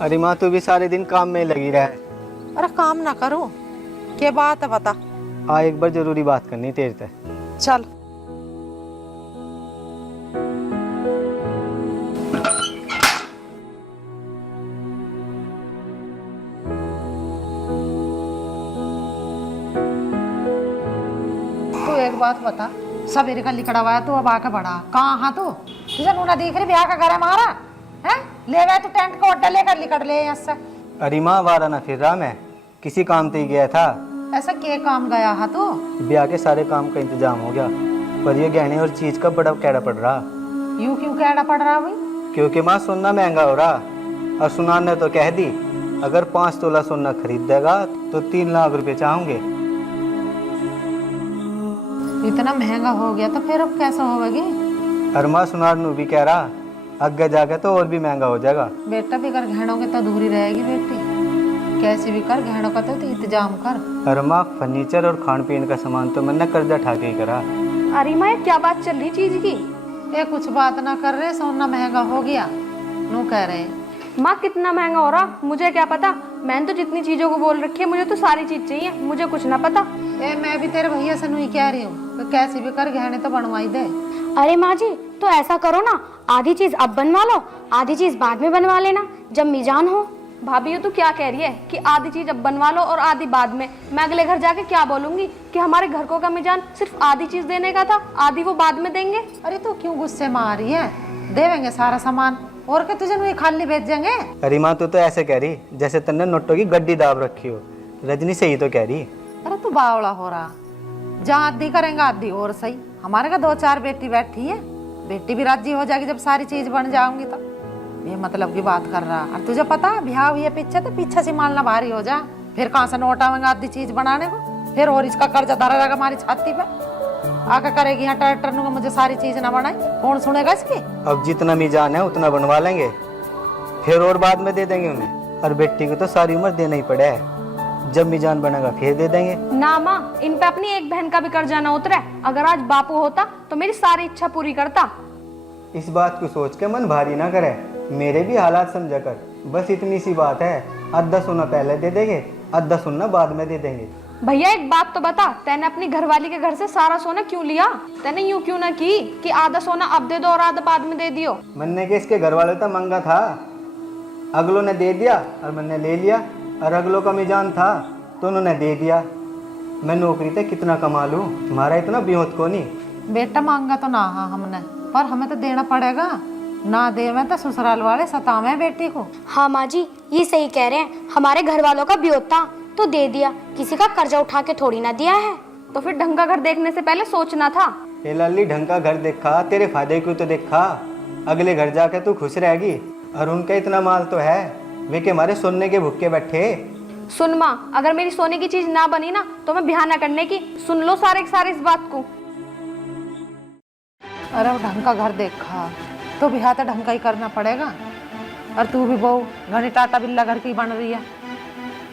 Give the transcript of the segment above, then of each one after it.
अरे माँ तू भी सारे दिन काम में लगी रहे। अरे काम ना करूं, क्या बात है बता। एक बार जरूरी बात करनी तेरे से। चल। तू एक बात बता, सवेरे का लिखड़ा हुआ है, तू अब आके बढ़ा कहाँ हाँ तू? तुझे नूना देख रही ब्याह का घर है हमारा है? ले गए तू टेंट को अड्डा लेकर लिकड़ ले यहाँ से। अरे माँ वारा ना फिर रहा, मैं किसी काम से ही गया था। ऐसा क्या काम गया है तू? ब्याह के सारे काम का इंतजाम हो गया, पर ये गहने और चीज का बड़ा कैड़ा पड़ रहा। यूं क्यों कहना पड़ रहा भाई? क्योंकि माँ सोना महंगा हो रहा, और सुनार ने तो कह दी अगर 5 तोला सोना खरीद देगा तो 3 लाख रुपए चाहूंगे। इतना महंगा हो गया तो फिर अब कैसा होगी? और माँ सुनार नू भी कह रहा आगे जाके तो और भी महंगा हो जाएगा। बेटा भी कर गहनों के तो अधूरी रहेगी बेटी, कैसे भी कर गहनों का तो इंतजाम कर। और माँ फर्नीचर और खान पीन का सामान तो मैंने कर्जा उठा के ही करा। अरे माँ क्या बात चल रही चीज की? ये कुछ बात ना कर रहे, सोना महंगा हो गया नू कह रहे। माँ कितना महंगा हो रहा मुझे क्या पता, मैंने तो जितनी चीजों को बोल रखी है मुझे तो सारी चीज चाहिए, मुझे कुछ ना पता। मैं भी तेरे भैया से नहीं कह रही हूँ तो कैसे भी कर गहने तो बनवाई दे। अरे माँ जी तो ऐसा करो ना, आधी चीज अब बनवा लो, आधी चीज बाद में बनवा लेना जब मीजान हो। भाभी ये तो क्या कह रही है कि आधी चीज अब बनवा लो और आधी बाद में? मैं अगले घर जाके क्या बोलूंगी कि हमारे घर को का मीजान सिर्फ आधी चीज देने का था, आधी वो बाद में देंगे। अरे तू क्यों गुस्से में आ रही है? देवेंगे सारा सामान, और क्या तुझे नहीं खाली भेजेंगे? अरे माँ तू तो ऐसे कह रही जैसे तन्ने नोटों की गड्डी दाब रखी हो। रजनी सही तो कह रही। अरे तू बावड़ा हो रहा, जहाँ आधी करेंगा आधी और सही। हमारे का 2-4 बेटी बैठी है, बेटी भी राजी हो जाएगी जब सारी चीज बन जाऊंगी तो। ये मतलब की बात कर रहा। और तुझे पता ब्याह हुई है पीछे तो पीछे से मालना भारी हो जा, फिर कहाँ से नोट आवेंगे आधी चीज बनाने को? फिर और इसका कर्जा धरा रहेगा हमारी छाती पे। आके करेगी यहाँ ट्रैक्टर नु मुझे सारी चीज ना बनाई, कौन सुनेगा इसकी? अब जितना मीजान है उतना बनवा लेंगे, फिर और बाद में दे देंगे उन्हें। और बेटी को तो सारी उम्र देना ही पड़े है, जब मीजान बनेगा फिर दे देंगे। ना माँ, इन पे अपनी एक बहन का भी कर्जा ना उतरे। अगर आज बापू होता तो मेरी सारी इच्छा पूरी करता। इस बात को सोच के मन भारी ना करे, मेरे भी हालात समझा कर। बस इतनी सी बात है, आधा सोना पहले दे देंगे, आधा सोना बाद में दे देंगे। भैया एक बात तो बता, तैने अपनी घरवाली के घर से सारा सोना क्यों लिया? तैने यूं क्यों ना की कि आधा सोना अब दे दो और आधा बाद में दे दियो? मैंने के इसके घर वाले तो मंगा था, अगलों ने दे दिया और मैंने ले लिया। और अगलों का मीजान था तो उन्होंने दे दिया। मैं नौकरी से कितना कमा लूं, तुम्हारा इतना बेहोत को नहीं। बेटा मांगा तो ना हाँ हमने, पर हमें तो देना पड़ेगा। ना देवे तो ससुराल वाले सतावे बेटी को। हाँ माँ जी ये सही कह रहे हैं, हमारे घर वालों का ब्योत था तो दे दिया, किसी का कर्जा उठा के थोड़ी ना दिया है। तो फिर ढंग का घर देखने से पहले सोचना था। ए लाली ढंग का घर देखा, तेरे फायदे को तो देखा। अगले घर जाके तू खुश रहेगी, और उनका इतना माल तो है, वे के हमारे सोने के भूखे बैठे। सुन माँ, अगर मेरी सोने की चीज ना बनी ना तो मैं ब्याह ना करने की। सुन लो सारे के सारे इस बात को। अरे ढंग का घर देखा तो ब्याह तो ढंग का ही करना पड़ेगा। और तू भी बहू घनी टाटा बिल्ला घर की बन रही है,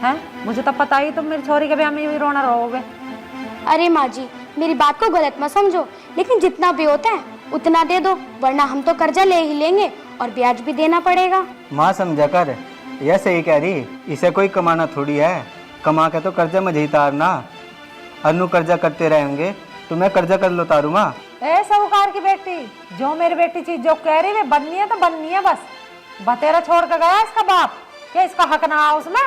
हैं? मुझे तो पता ही तुम मेरी छोरी के ब्याह में यूं ही रोना रहोगे। अरे माँ जी मेरी बात को गलत मत समझो, लेकिन जितना ब्योत है उतना दे दो, वरना हम तो कर्जा ले ही लेंगे और ब्याज भी देना पड़ेगा। माँ समझा कर, यह सही कह रही। इसे कोई कमाना थोड़ी है, कमा के तो कर्जा में ही तारना। अनु कर्जा करते रहेंगे तो मैं कर्जा कर लो तारू। माँ ए साहूकार की बेटी, जो मेरी बेटी चीज जो कह रही है बननी है तो बननी है बस। बतेरा छोड़ कर गया इसका बाप, क्या इसका हक ना आ उसमें?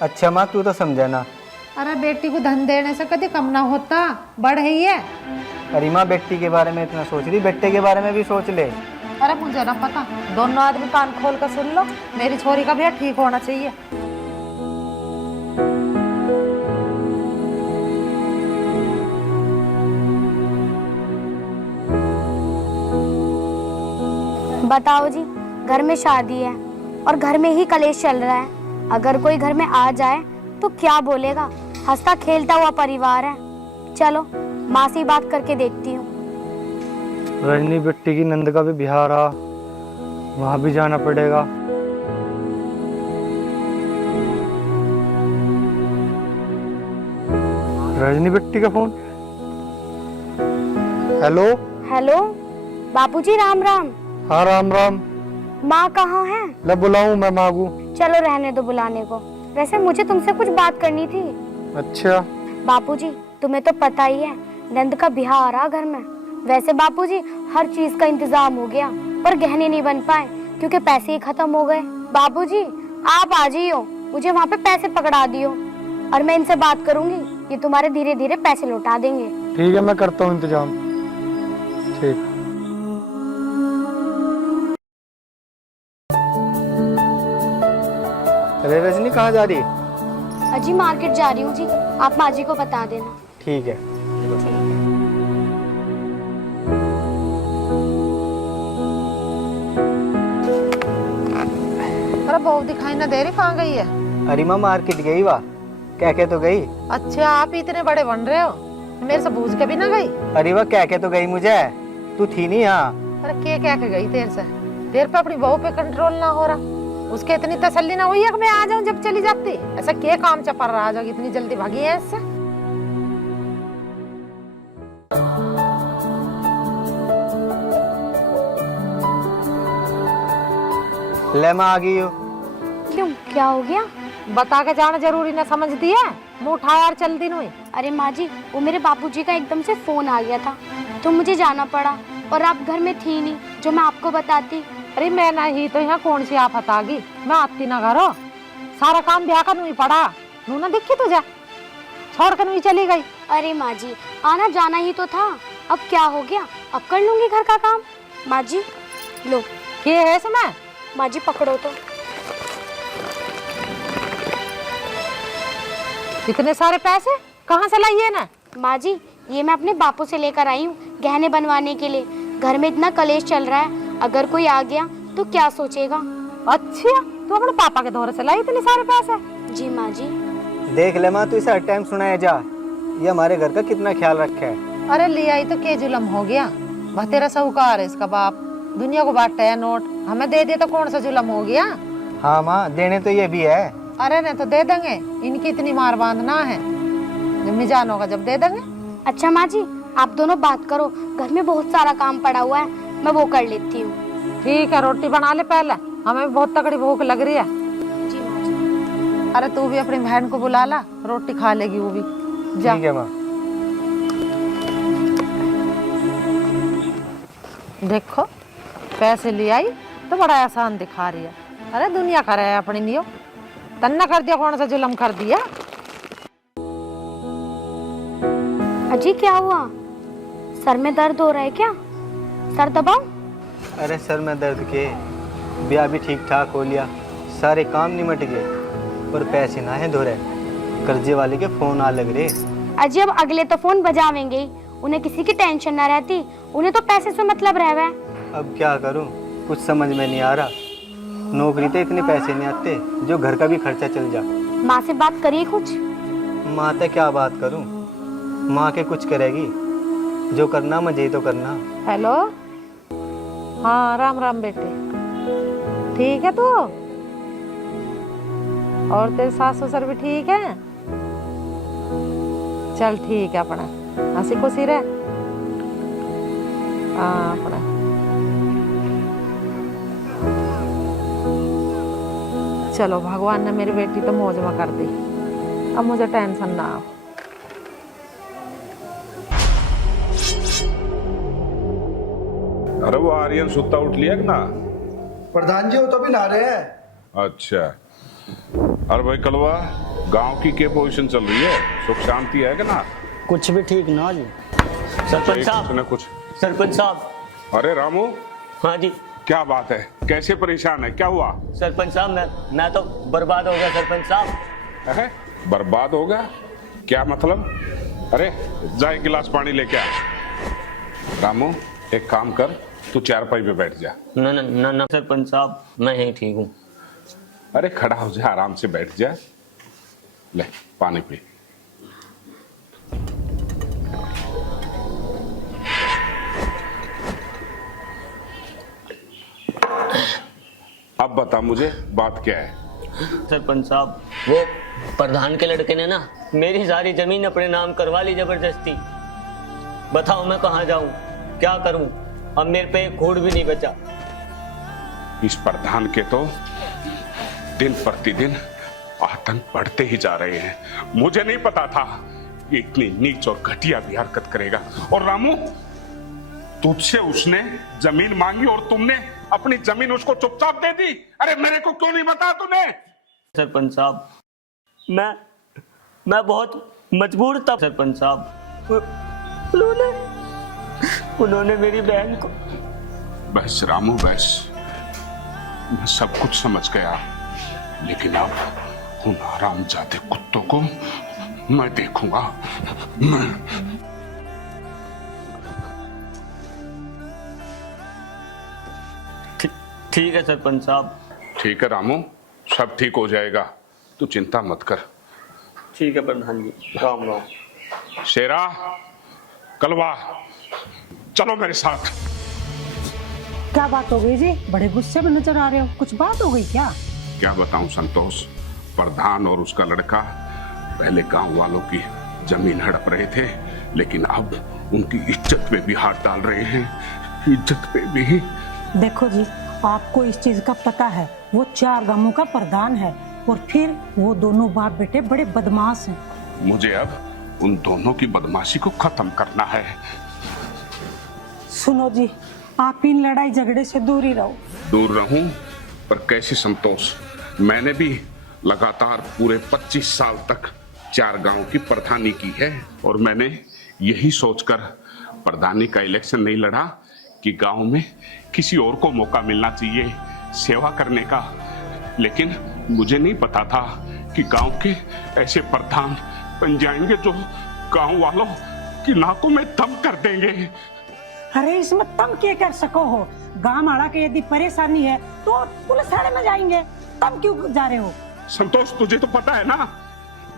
अच्छा माँ तू तो समझा ना। अरे बेटी को धन देने से कभी कम ना होता, बढ़ ही है। अरे माँ बेटी के बारे में इतना सोच रही, बेटे के बारे में भी सोच ले। अरे मुझे ना पता, दोनों आदमी कान खोल कर सुन लो, मेरी छोरी का भी ठीक होना चाहिए। बताओ जी, घर में शादी है और घर में ही कलेश चल रहा है। अगर कोई घर में आ जाए तो क्या बोलेगा? हंसता खेलता हुआ परिवार है। चलो माँ से बात करके देखती हूँ। रजनी बेटी की नंद का भी बिहार रहा, वहां भी जाना पड़ेगा। रजनी बेटी का फोन। हेलो हेलो बापूजी, राम राम। हाँ राम राम। माँ कहाँ है? ले बुलाऊं मैं मांगू? चलो रहने दो बुलाने को। वैसे मुझे तुमसे कुछ बात करनी थी। अच्छा। बापूजी, तुम्हें तो पता ही है नंद का ब्याह आ रहा घर में। वैसे बापूजी हर चीज का इंतजाम हो गया, पर गहने नहीं बन पाए क्योंकि पैसे ही खत्म हो गए। बापूजी आप आ जाइयो, मुझे वहाँ पे पैसे पकड़ा दियो और मैं इनसे बात करूंगी, ये तुम्हारे धीरे धीरे पैसे लौटा देंगे। ठीक है, मैं करता हूँ इंतजाम। ठीक। अरे रजनी कहाँ जा रही है? अजी मार्केट जा रही हूँ जी, आप माँ जी को बता देना। ठीक है। अरे बहू दिखाई ना दे रही, कहाँ गई है? अरे माँ मार्केट गई, वाह कह के तो गई। अच्छा, आप इतने बड़े बन रहे हो, मेरे से पूछ के भी ना गई? अरे वाह कह के तो गई मुझे, तू थी नहीं यहाँ। अरे क्या कह के गई तेरे से? तेरे पे अपनी बहू पे कंट्रोल ना हो रहा, उसके इतनी तसल्ली ना हुई है कि मैं आ जाऊं जब चली जाती? ऐसा क्या काम चपर रहा जो इतनी जल्दी भागी है इससे? ले मैं आ गई हूँ। क्यों, क्या हो गया? बता के जाना जरूरी ना समझती है, मुँह उठाया और चल दी नहीं। अरे माँ जी, वो मेरे बापूजी का एकदम से फोन आ गया था तो मुझे जाना पड़ा, और आप घर में थी नहीं जो मैं आपको बताती। अरे मैं नहीं तो यहाँ कौन सी आफत आ गई, मैं आती ना घरो, सारा काम ब्याह का नहीं पड़ा, नू ना दिखी तुझे, छोड़ कर नहीं चली गई। अरे माँ जी आना जाना ही तो था, अब क्या हो गया, अब कर लूंगी घर का काम। माँ जी लो। क्या है इसमें? माँ जी पकड़ो तो। इतने सारे पैसे कहाँ से लाइए ना? माँ जी ये मैं अपने बापू से लेकर आई हूँ गहने बनवाने के लिए। घर में इतना कलेश चल रहा है, अगर कोई आ गया तो क्या सोचेगा। अच्छा, तू अपने पापा के दौरे से लाई इतने सारे पैसे? जी माँ जी। देख ले माँ, तू इसे हर टाइम सुनाया जा, ये हमारे घर का कितना ख्याल रखा है। अरे ले आई तो के जुलम हो गया, वह तेरा साहूकार है इसका बाप, दुनिया को बांटता है नोट, हमें दे दिया तो कौन सा जुलम हो गया? हाँ माँ, देने तो ये भी है। अरे नहीं तो दे देंगे, इनकी इतनी मार बांधना है, जब मिजान होगा जब दे देंगे। अच्छा माँ जी आप दोनों बात करो, घर में बहुत सारा काम पड़ा हुआ है, मैं वो कर लेती हूँ। ठीक है, रोटी बना ले पहले, हमें भी बहुत तगड़ी भूख लग रही है। जी माँ जी। अरे तू भी अपनी बहन को बुला ला, रोटी खा लेगी वो भी। जा। ठीक है माँ। देखो पैसे ले आई तो बड़ा आसान दिखा रही है। अरे दुनिया करे है अपनी नियो, तन्ना कर दिया, कौन सा जुलम कर दिया? अजी क्या हुआ, सर में दर्द हो रहा है क्या? सर दबाओ। अरे सर में दर्द के, ब्याह भी ठीक ठाक हो लिया, सारे काम निमट गए, पर पैसे ना है धोरे, कर्जे वाले के फोन आ लग रहे। अजी अब अगले तो फोन बजावेंगे ही, उन्हें किसी की टेंशन ना रहती, उन्हें तो पैसे से मतलब रह गए। अब क्या करूं, कुछ समझ में नहीं आ रहा, नौकरी तो इतने पैसे नहीं आते जो घर का भी खर्चा चल जा। माँ से बात करिए कुछ। माँ तो क्या बात करूं, माँ के कुछ करेगी, जो करना मुझे ही तो करना। हेलो, हाँ राम राम बेटे, ठीक है तू? और तेरे सास ससुर भी ठीक है? चल ठीक है, अपना हंसी खुशी रह। हाँ अपना चलो, भगवान ने मेरी बेटी तो मौज में कर दी, अब मुझे टेंशन ना हो। अरे वो आर्यन सुत्ता उठ लिया कि ना? प्रधान जी वो तो भी नहा रहे हैं। अच्छा, अरे भाई कलवा, गांव की क्या पोजीशन चल रही है, सुख शांति है कि ना? कुछ भी ठीक ना जी। सरपंच साहब, कुछ। सरपंच साहब। अरे रामू, हाँ जी। क्या बात है, कैसे परेशान है, क्या हुआ? सरपंच साहब मैं तो बर्बाद हो गया सरपंच साहब। है? बर्बाद हो गया? क्या मतलब? अरे जा एक गिलास पानी लेके आ। रामू एक काम कर, तू चारपाई पे बैठ जा। न न न न सरपंच साहब, मैं ही ठीक हूँ। अरे खड़ा हो जा, आराम से बैठ जा, ले पानी पी। अब बता मुझे बात क्या है? सरपंच साहब, वो प्रधान के लड़के ने ना मेरी सारी जमीन अपने नाम करवा ली जबरदस्ती। बताओ मैं कहाँ जाऊँ, क्या करूँ? अब मेरे पे एक खूड़ भी नहीं बचा। इस प्रधान के तो दिन प्रतिदिन आतंक बढ़ते ही जा रहे हैं। मुझे नहीं पता था कि इतनी नीच और घटिया भी हरकत करेगा। और रामू, तुझसे उसने जमीन मांगी और तुमने अपनी जमीन उसको चुपचाप दे दी। अरे मेरे को क्यों नहीं बताया तूने? सरपंच साहब, मैं बहुत मजबूर था सरपंच साहब। उन्होंने मेरी बहन को। बस रामू बस, मैं सब कुछ समझ गया, लेकिन अब उन हरामजादे कुत्तों को मैं देखूंगा। ठीक है सरपंच साहब। ठीक है रामू, सब ठीक हो जाएगा, तू चिंता मत कर। ठीक है प्रधान जी, राम राम। शेरा, कलवा, चलो मेरे साथ। क्या बात हो गई जी? बड़े गुस्से में नजर आ रहे हो, कुछ बात हो गई क्या? क्या बताऊं संतोष, प्रधान और उसका लड़का पहले गांव वालों की जमीन हड़प रहे थे, लेकिन अब उनकी इज्जत पे भी हाथ डाल रहे हैं। इज्जत पे भी। देखो जी, आपको इस चीज का पता है, वो 4 गांवों का प्रधान है और फिर वो दोनों बाप बेटे बड़े बदमाश हैं। मुझे अब उन दोनों की बदमाशी को खत्म करना है। सुनो जी, आप इन लड़ाई झगड़े से दूर ही रहो। दूर रहूं पर कैसे संतोष? मैंने भी लगातार पूरे 25 साल तक 4 गांव की प्रधानी की है और मैंने यही सोचकर प्रधानी का इलेक्शन नहीं लड़ा कि गांव में किसी और को मौका मिलना चाहिए सेवा करने का। लेकिन मुझे नहीं पता था कि गांव के ऐसे प्रधान बन जाएंगे जो गांव वालों की नाकों में दम कर देंगे। अरे इसमें तुम क्या कर सको हो? गांव वाला के यदि परेशानी है तो पुलिस थाने में जाएंगे, तुम क्यों जा रहे हो? संतोष, तुझे तो पता है ना,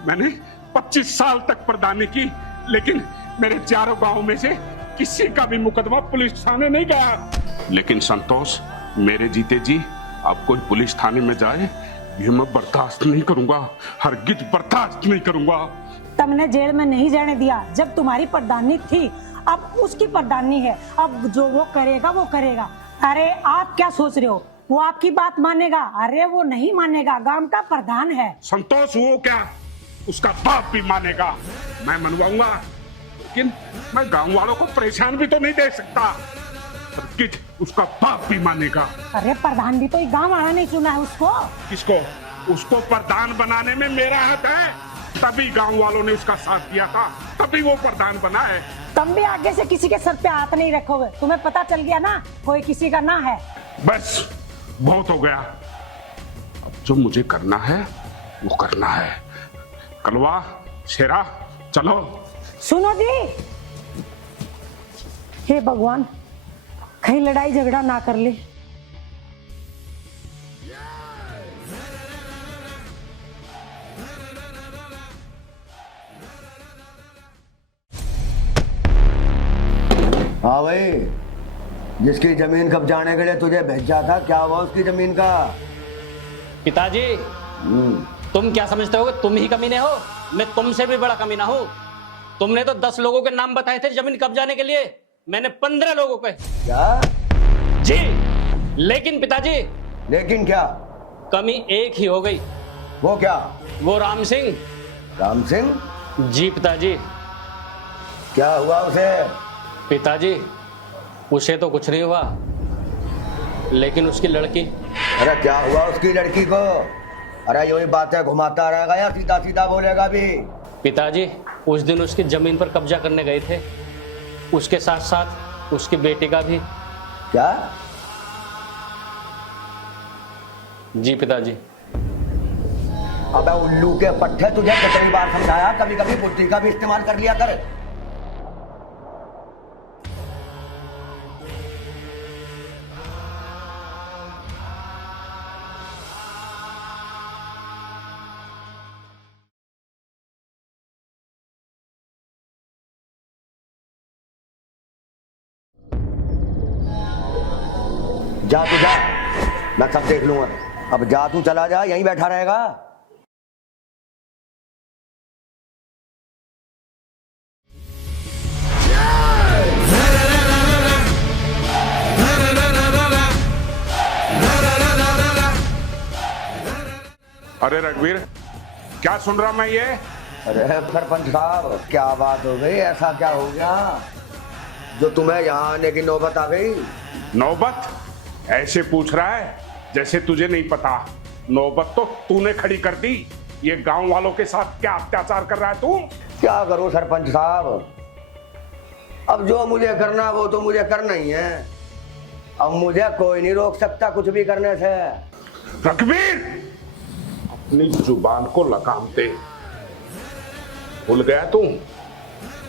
मैंने 25 साल तक प्रधानी की, लेकिन मेरे 4 गांव में से किसी का भी मुकदमा पुलिस थाने नहीं गया। लेकिन संतोष, मेरे जीते जी अब कोई पुलिस थाने में जाए ये मैं बर्दाश्त नहीं करूंगा, हरगिज बर्दाश्त नहीं करूंगा। तुमने जेल में नहीं जाने दिया जब तुम्हारी प्रधानी थी, अब उसकी प्रधानी है, अब जो वो करेगा वो करेगा। अरे आप क्या सोच रहे हो, वो आपकी बात मानेगा? अरे वो नहीं मानेगा, गांव का प्रधान है। संतोष, वो क्या, उसका बाप भी मानेगा, मैं मनवाऊंगा, लेकिन मैं गांव वालों को परेशान भी तो नहीं दे सकता। हरगिज उसका बाप भी मानेगा। अरे प्रधान भी तो ये गांव वाला नहीं चुना है उसको। किसको? उसको प्रधान बनाने में मेरा हाथ है, तभी गांव वालों ने उसका साथ दिया था, तभी वो प्रधान बना है। तुम भी आगे से किसी के सर पे हाथ नहीं रखोगे, तुम्हें पता चल गया ना कोई किसी का ना है। बस बहुत हो गया, अब जो मुझे करना है वो करना है। कलवा, शेरा, चलो। सुनो जी, हे भगवान, कहीं लड़ाई झगड़ा ना कर ले। हाँ भाई, जिसकी जमीन कब्जाने के लिए तुझे भेजा था, क्या हुआ उसकी जमीन का? पिताजी, तुम क्या समझते हो कि तुम ही कमीने हो? मैं तुमसे भी बड़ा कमीना हूँ। तुमने तो 10 लोगों के नाम बताए थे जमीन कब्जाने के लिए, मैंने 15 लोगों के। क्या? जी, लेकिन पिताजी। लेकिन क्या? कमी एक ही हो गई। वो क्या? वो राम सिंह। राम सिंह? जी पिताजी। क्या हुआ उसे? पिताजी, उसे तो कुछ नहीं हुआ, लेकिन उसकी लड़की। अरे क्या हुआ उसकी लड़की को? अरे यही बातें घुमाता रहेगा या सीधा सीधा बोलेगा भी? पिताजी, उस दिन उसकी जमीन पर कब्जा करने गए थे, उसके साथ साथ उसकी बेटी का भी। क्या? जी पिताजी। अबे उल्लू के पट्टे, तुझे कितनी बार समझाया, कभी कभी बुद्धि का भी इस्तेमाल कर लिया कर। जा तू जा, मैं सब देख लूंगा। अब जा तू, चला जा, यहीं बैठा रहेगा। अरे रघुवीर, क्या सुन रहा मैं ये? अरे सरपंच साहब, क्या बात हो गई? ऐसा क्या हो गया जो तुम्हें यहाँ आने की नौबत आ गई? नौबत ऐसे पूछ रहा है जैसे तुझे नहीं पता। नौबत तो तूने खड़ी कर दी। ये गांव वालों के साथ क्या अत्याचार कर रहा है तू? क्या करूं सरपंच साहब, अब जो मुझे करना वो तो मुझे करना ही है। अब मुझे कोई नहीं रोक सकता कुछ भी करने से। रघुवीर, अपनी जुबान को लगाम दे। भूल गया तू?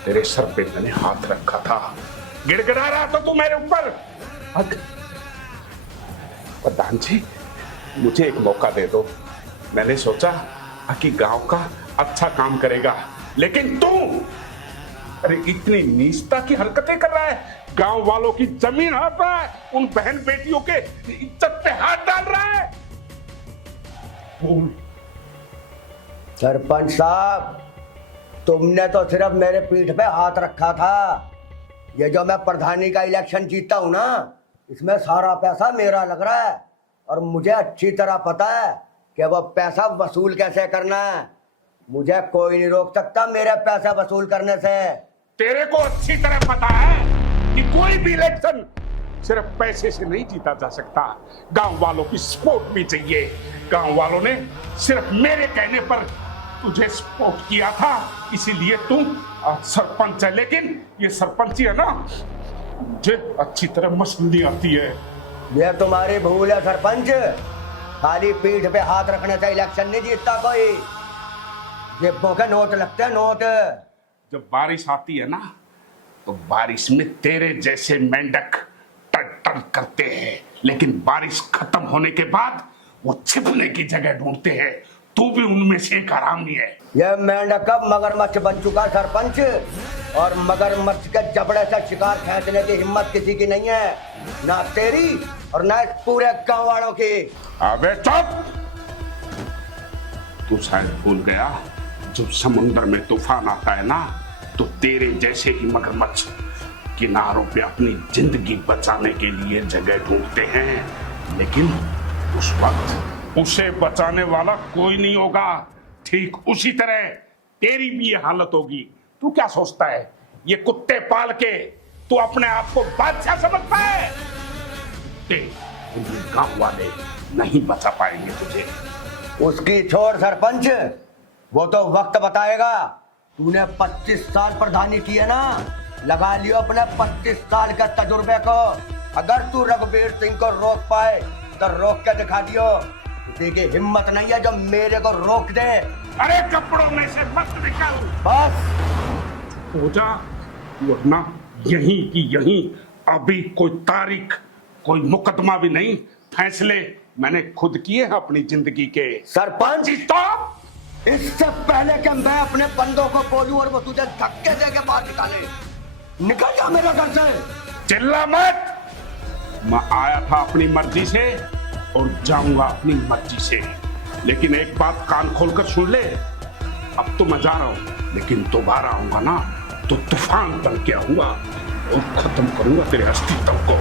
तेरे सर पे मैंने हाथ रखा था, गिड़गिड़ा रहा था तू मेरे ऊपर। प्रधान जी, मुझे एक मौका दे दो। मैंने सोचा कि गांव का अच्छा काम करेगा, लेकिन तू अरे इतनी नीचता की हरकतें कर रहा है। गांव वालों की जमीन हड़प रहा है, उन बहन बेटियों के इज्जत पे हाथ डाल रहा है। सरपंच साहब, तुमने तो सिर्फ मेरे पीठ पे हाथ रखा था। ये जो मैं प्रधानी का इलेक्शन जीता हूं ना, इसमें सारा पैसा मेरा लग रहा है और मुझे अच्छी तरह पता है कि वो पैसा वसूल कैसे करना है। मुझे कोई नहीं रोक सकता मेरे पैसा वसूल करने से। तेरे को अच्छी तरह पता है कि कोई भी इलेक्शन सिर्फ पैसे से नहीं जीता जा सकता। गांव वालों की सपोर्ट भी चाहिए। गांव वालों ने सिर्फ मेरे कहने पर तुझे सपोर्ट किया था, इसीलिए तू सरपंच है। लेकिन ये सरपंची है ना, मुझे अच्छी तरह मसली आती है। ये तुम्हारी भूल है सरपंच। खाली पीठ पे हाथ रखने से इलेक्शन नहीं जीतता कोई। जेबों के नोट लगते हैं, नोट। जब बारिश आती है ना, तो बारिश में तेरे जैसे मेंढक टर करते हैं, लेकिन बारिश खत्म होने के बाद वो छिपने की जगह ढूंढते हैं। तू भी उनमें से एक हरामी है। यह मेंढक अब मगरमच्छ बन चुका सरपंच, और मगरमच्छ के जबड़े से शिकार खींचने की हिम्मत किसी की नहीं है, ना तेरी और ना इस पूरे गांव वालों की। अबे चुप! तू शायद भूल गया, जब समुद्र में तूफान आता है ना, तो तेरे जैसे ही मगरमच्छ किनारों पे अपनी जिंदगी बचाने के लिए जगह ढूंढते हैं, लेकिन उस वक्त उसे बचाने वाला कोई नहीं होगा। ठीक उसी तरह तेरी भी ये हालत होगी। तू क्या सोचता है, ये कुत्ते पाल के तू अपने आप को बादशाह समझता है? गांव वाले नहीं बचा पाएंगे तुझे। उसकी छोड़ सरपंच, वो तो वक्त बताएगा। तूने 25 साल प्रधानी की है ना, लगा लियो अपने 25 साल के तजुर्बे को। अगर तू रघुवीर सिंह को रोक पाए तो रोक के दिखा दियो। किसी की हिम्मत नहीं है जो मेरे को रोक दे। अरे कपड़ों में से मत निकल, बस हो जा, वरना यहीं की यहीं अभी कोई तारीख, कोई मुकदमा भी नहीं, फैसले मैंने खुद किए हैं अपनी जिंदगी के। सरपंच, तो इससे पहले कि मैं अपने बंदों को बोलूं और वो तुझे धक्के दे के बाहर निकाले, निकल जा मेरे घर से। चिल्ला मत। मैं आया था अपनी मर्जी से और जाऊंगा अपनी मर्जी से, लेकिन एक बात कान खोलकर सुन ले। अब तो मैं जा रहा हूं, लेकिन दोबारा आऊंगा ना तो तूफान बन के आऊंगा और खत्म करूंगा तेरे अस्तित्व को।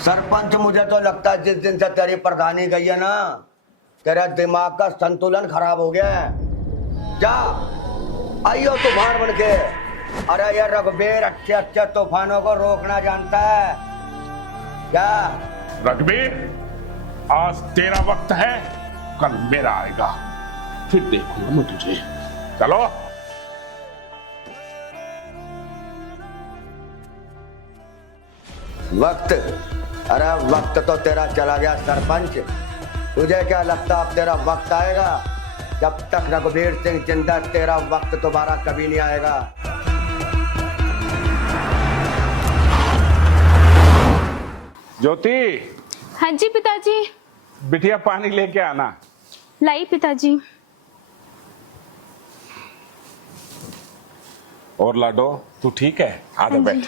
सरपंच, मुझे तो लगता है जिस दिन से तेरी प्रधानी गई है ना, तेरा दिमाग का संतुलन खराब हो गया है। जा आइयो तूफान बन के। अरे ये रघुवीर अच्छे अच्छे तूफानों को रोकना जानता है क्या? रघुवीर, आज तेरा वक्त है, कल मेरा आएगा, फिर देखूंगा मैं तुझे। चलो। वक्त? अरे वक्त तो तेरा चला गया सरपंच। तुझे क्या लगता अब तेरा वक्त आएगा? जब तक रघुवीर सिंह जिंदा, तेरा वक्त दोबारा कभी नहीं आएगा। ज्योति, हाँ जी पिताजी। बिटिया पानी लेके आना। लाई पिताजी। और लाडो, तू ठीक है? आजा बैठ।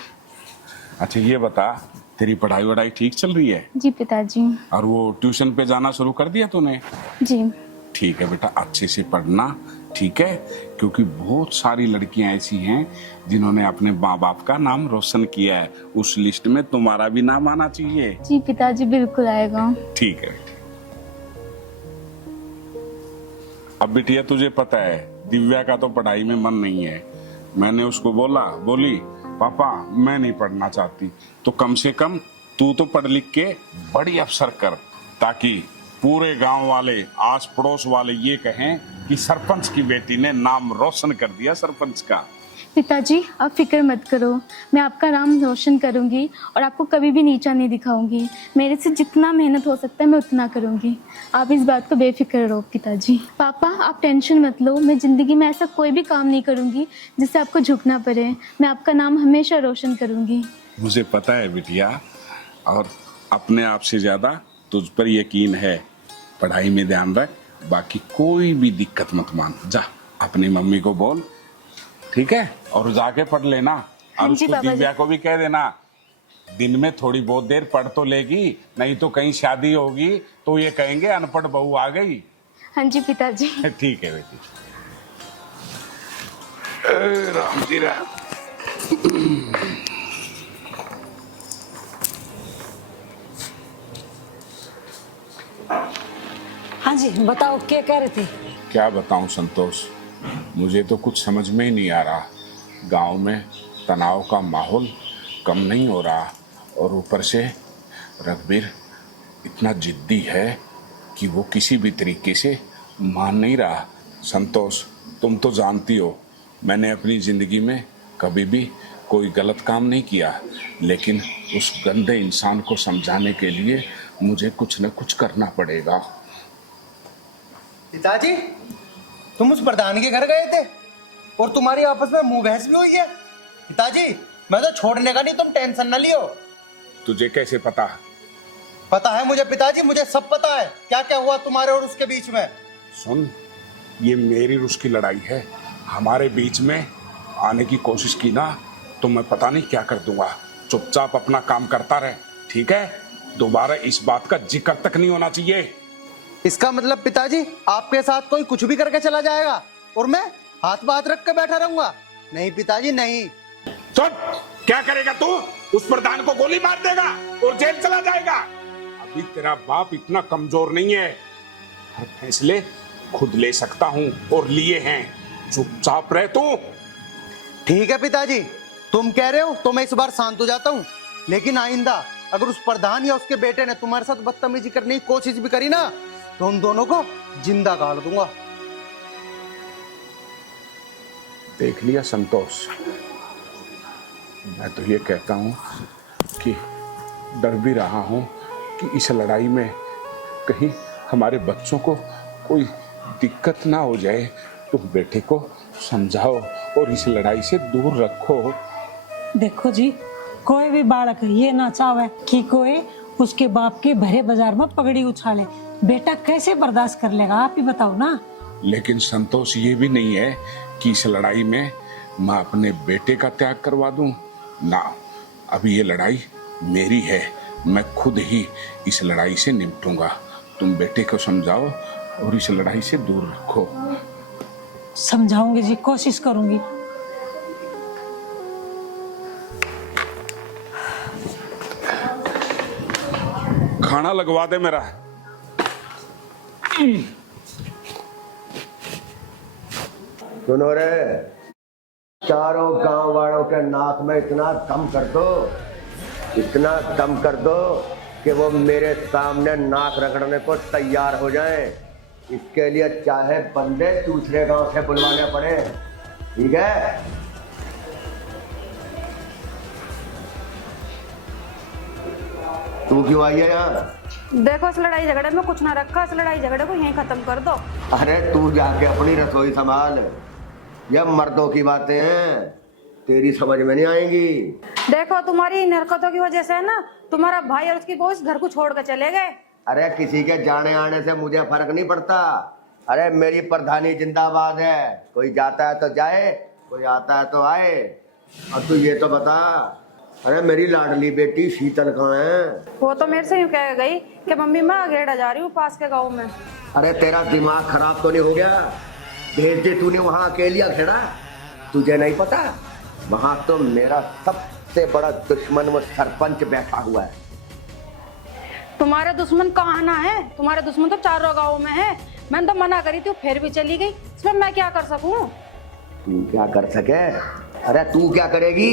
अच्छा ये बता, तेरी पढ़ाई वढ़ाई ठीक चल रही है? जी पिताजी। और वो ट्यूशन पे जाना शुरू कर दिया तूने? जी। ठीक है बेटा, अच्छे से पढ़ना, ठीक है? क्योंकि बहुत सारी लड़कियां ऐसी हैं जिन्होंने अपने माँ बाप का नाम रोशन किया है। उस लिस्ट में तुम्हारा भी नाम आना चाहिए। जी पिताजी, बिल्कुल आएगा। ठीक है। अब बिटिया तुझे पता है दिव्या का तो पढ़ाई में मन नहीं है। मैंने उसको बोली पापा मैं नहीं पढ़ना चाहती, तो कम से कम तू तो पढ़ लिख के बड़ी अफसर कर, ताकि पूरे गांव वाले आस पड़ोस वाले ये कहें कि सरपंच की बेटी ने नाम रोशन कर दिया सरपंच का। पिताजी आप फिक्र मत करो, मैं आपका नाम रोशन करूंगी और आपको कभी भी नीचा नहीं दिखाऊंगी। मेरे से जितना मेहनत हो सकता है मैं उतना करूंगी, आप इस बात को बेफिक्र रहो पिताजी। पापा आप टेंशन मत लो, मैं ज़िंदगी में ऐसा कोई भी काम नहीं करूंगी जिससे आपको झुकना पड़े। मैं आपका नाम हमेशा रोशन करूंगी। मुझे पता है बिटिया, और अपने आप से ज़्यादा तुझ पर यकीन है। पढ़ाई में ध्यान रख, बाकी कोई भी दिक्कत मत मान। जा अपनी मम्मी को बोल, ठीक है, और जाके पढ़ लेना। और उसको दिव्या को भी कह देना दिन में थोड़ी बहुत देर पढ़ तो लेगी, नहीं तो कहीं शादी होगी तो ये कहेंगे अनपढ़ बहू आ गई। हाँ जी पिताजी। ठीक है बेटी। राम जी राम। हाँ जी बताओ क्या कह रहे थे? क्या बताऊं संतोष, मुझे तो कुछ समझ में ही नहीं आ रहा। गांव में तनाव का माहौल कम नहीं हो रहा, और ऊपर से रघुवीर इतना जिद्दी है कि वो किसी भी तरीके से मान नहीं रहा। संतोष तुम तो जानती हो मैंने अपनी ज़िंदगी में कभी भी कोई गलत काम नहीं किया, लेकिन उस गंदे इंसान को समझाने के लिए मुझे कुछ न कुछ करना पड़ेगा। पिताजी तुम उस प्रधान के घर गए थे और तुम्हारी आपस में मुंह बहस भी हुई है। पिताजी मैं तो छोड़ने का नहीं, तुम टेंशन न लियो। तुझे कैसे पता? पता है मुझे पिताजी, मुझे सब पता है क्या क्या हुआ तुम्हारे और उसके बीच में। सुन, ये मेरी और उसकी लड़ाई है। हमारे बीच में आने की कोशिश की ना तो मैं पता नहीं क्या कर दूंगा। चुपचाप अपना काम करता रहे, ठीक है? दोबारा इस बात का जिक्र तक नहीं होना चाहिए। इसका मतलब पिताजी आपके साथ कोई कुछ भी करके चला जाएगा और मैं हाथ बात रख के बैठा रहूंगा? नहीं पिताजी नहीं। चुप! क्या करेगा तू? उस प्रधान को गोली मार देगा और जेल चला जाएगा। अभी तेरा बाप इतना कमजोर नहीं है, हर फैसले खुद ले सकता हूँ और लिए हैं। चुपचाप रह तू। ठीक है पिताजी, तुम कह रहे हो तो मैं इस बार शांत हो जाता हूँ, लेकिन आइंदा अगर उस प्रधान या उसके बेटे ने तुम्हारे साथ बदतमीजी करने की कोशिश भी करी ना तो उन दोनों को जिंदा गाड़ दूंगा। देख लिया संतोष, मैं तो ये कहता हूँ कि डर भी रहा हूँ कि इस लड़ाई में कहीं हमारे बच्चों को कोई दिक्कत ना हो जाए। तुम बेटे को समझाओ और इस लड़ाई से दूर रखो। देखो जी, कोई भी बालक ये ना चाहे कि कोई उसके बाप के भरे बाजार में पगड़ी उछाले। बेटा कैसे बर्दाश्त कर लेगा, आप ही बताओ ना। लेकिन संतोष ये भी नहीं है कि इस लड़ाई में मैं अपने बेटे का त्याग करवा दूं ना। अभी ये लड़ाई मेरी है, मैं खुद ही इस लड़ाई से निपटूंगा। तुम बेटे को समझाओ और इस लड़ाई से दूर रखो। समझाऊंगी जी, कोशिश करूंगी। खाना लगवा दे मेरा। सुनो रे, चारों गांव वालों के नाक में इतना दम कर दो, इतना दम कर दो कि वो मेरे सामने नाक रगड़ने को तैयार हो जाएं। इसके लिए चाहे बंदे दूसरे गांव से बुलवाने पड़े, ठीक है? तू क्यों आई है यहाँ? देखो इस लड़ाई झगड़े में कुछ ना रखा, इस लड़ाई झगड़े को यहीं खत्म कर दो। अरे तू जाके अपनी रसोई संभाल, ये मर्दों की बातें हैं, तेरी समझ में नहीं आएंगी। देखो तुम्हारी इन हरकतों की वजह से ना तुम्हारा भाई और उसकी बहू इस घर को छोड़ कर चले गए। अरे किसी के जाने आने से मुझे फर्क नहीं पड़ता। अरे मेरी प्रधानी जिंदाबाद है, कोई जाता है तो जाए, कोई आता है तो आए। और तू ये तो बता, अरे मेरी लाडली बेटी शीतल कहाँ है? वो तो मेरे से यूं कह गई कि मम्मी मैं अगेड़ा जा रही हूँ पास के गाँव में। अरे तेरा दिमाग खराब तो नहीं हो गया? भेज दे तूने वहाँ अकेली अखेड़ा, तुझे नहीं पता वहाँ तो मेरा सबसे बड़ा दुश्मन वो सरपंच बैठा हुआ है। तुम्हारे दुश्मन कहाँ ना है, तुम्हारे दुश्मन तो चारों गाँव में है। मैंने तो मना करी थी, फिर भी चली गई। इसमें मैं क्या कर सकूं? तू क्या कर सके? अरे तू क्या करेगी?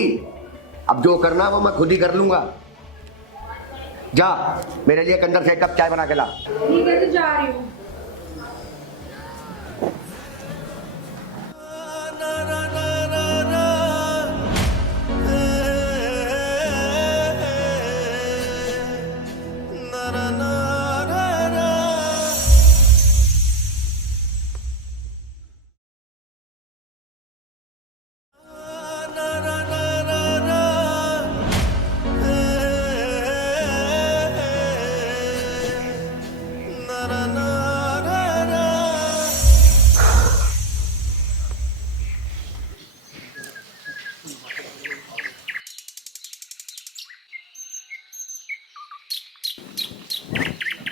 अब जो करना वो मैं खुद ही कर लूंगा। जा मेरे लिए अंदर से एक कप चाय बना के ला। ठीक है जी, जा रही हूँ।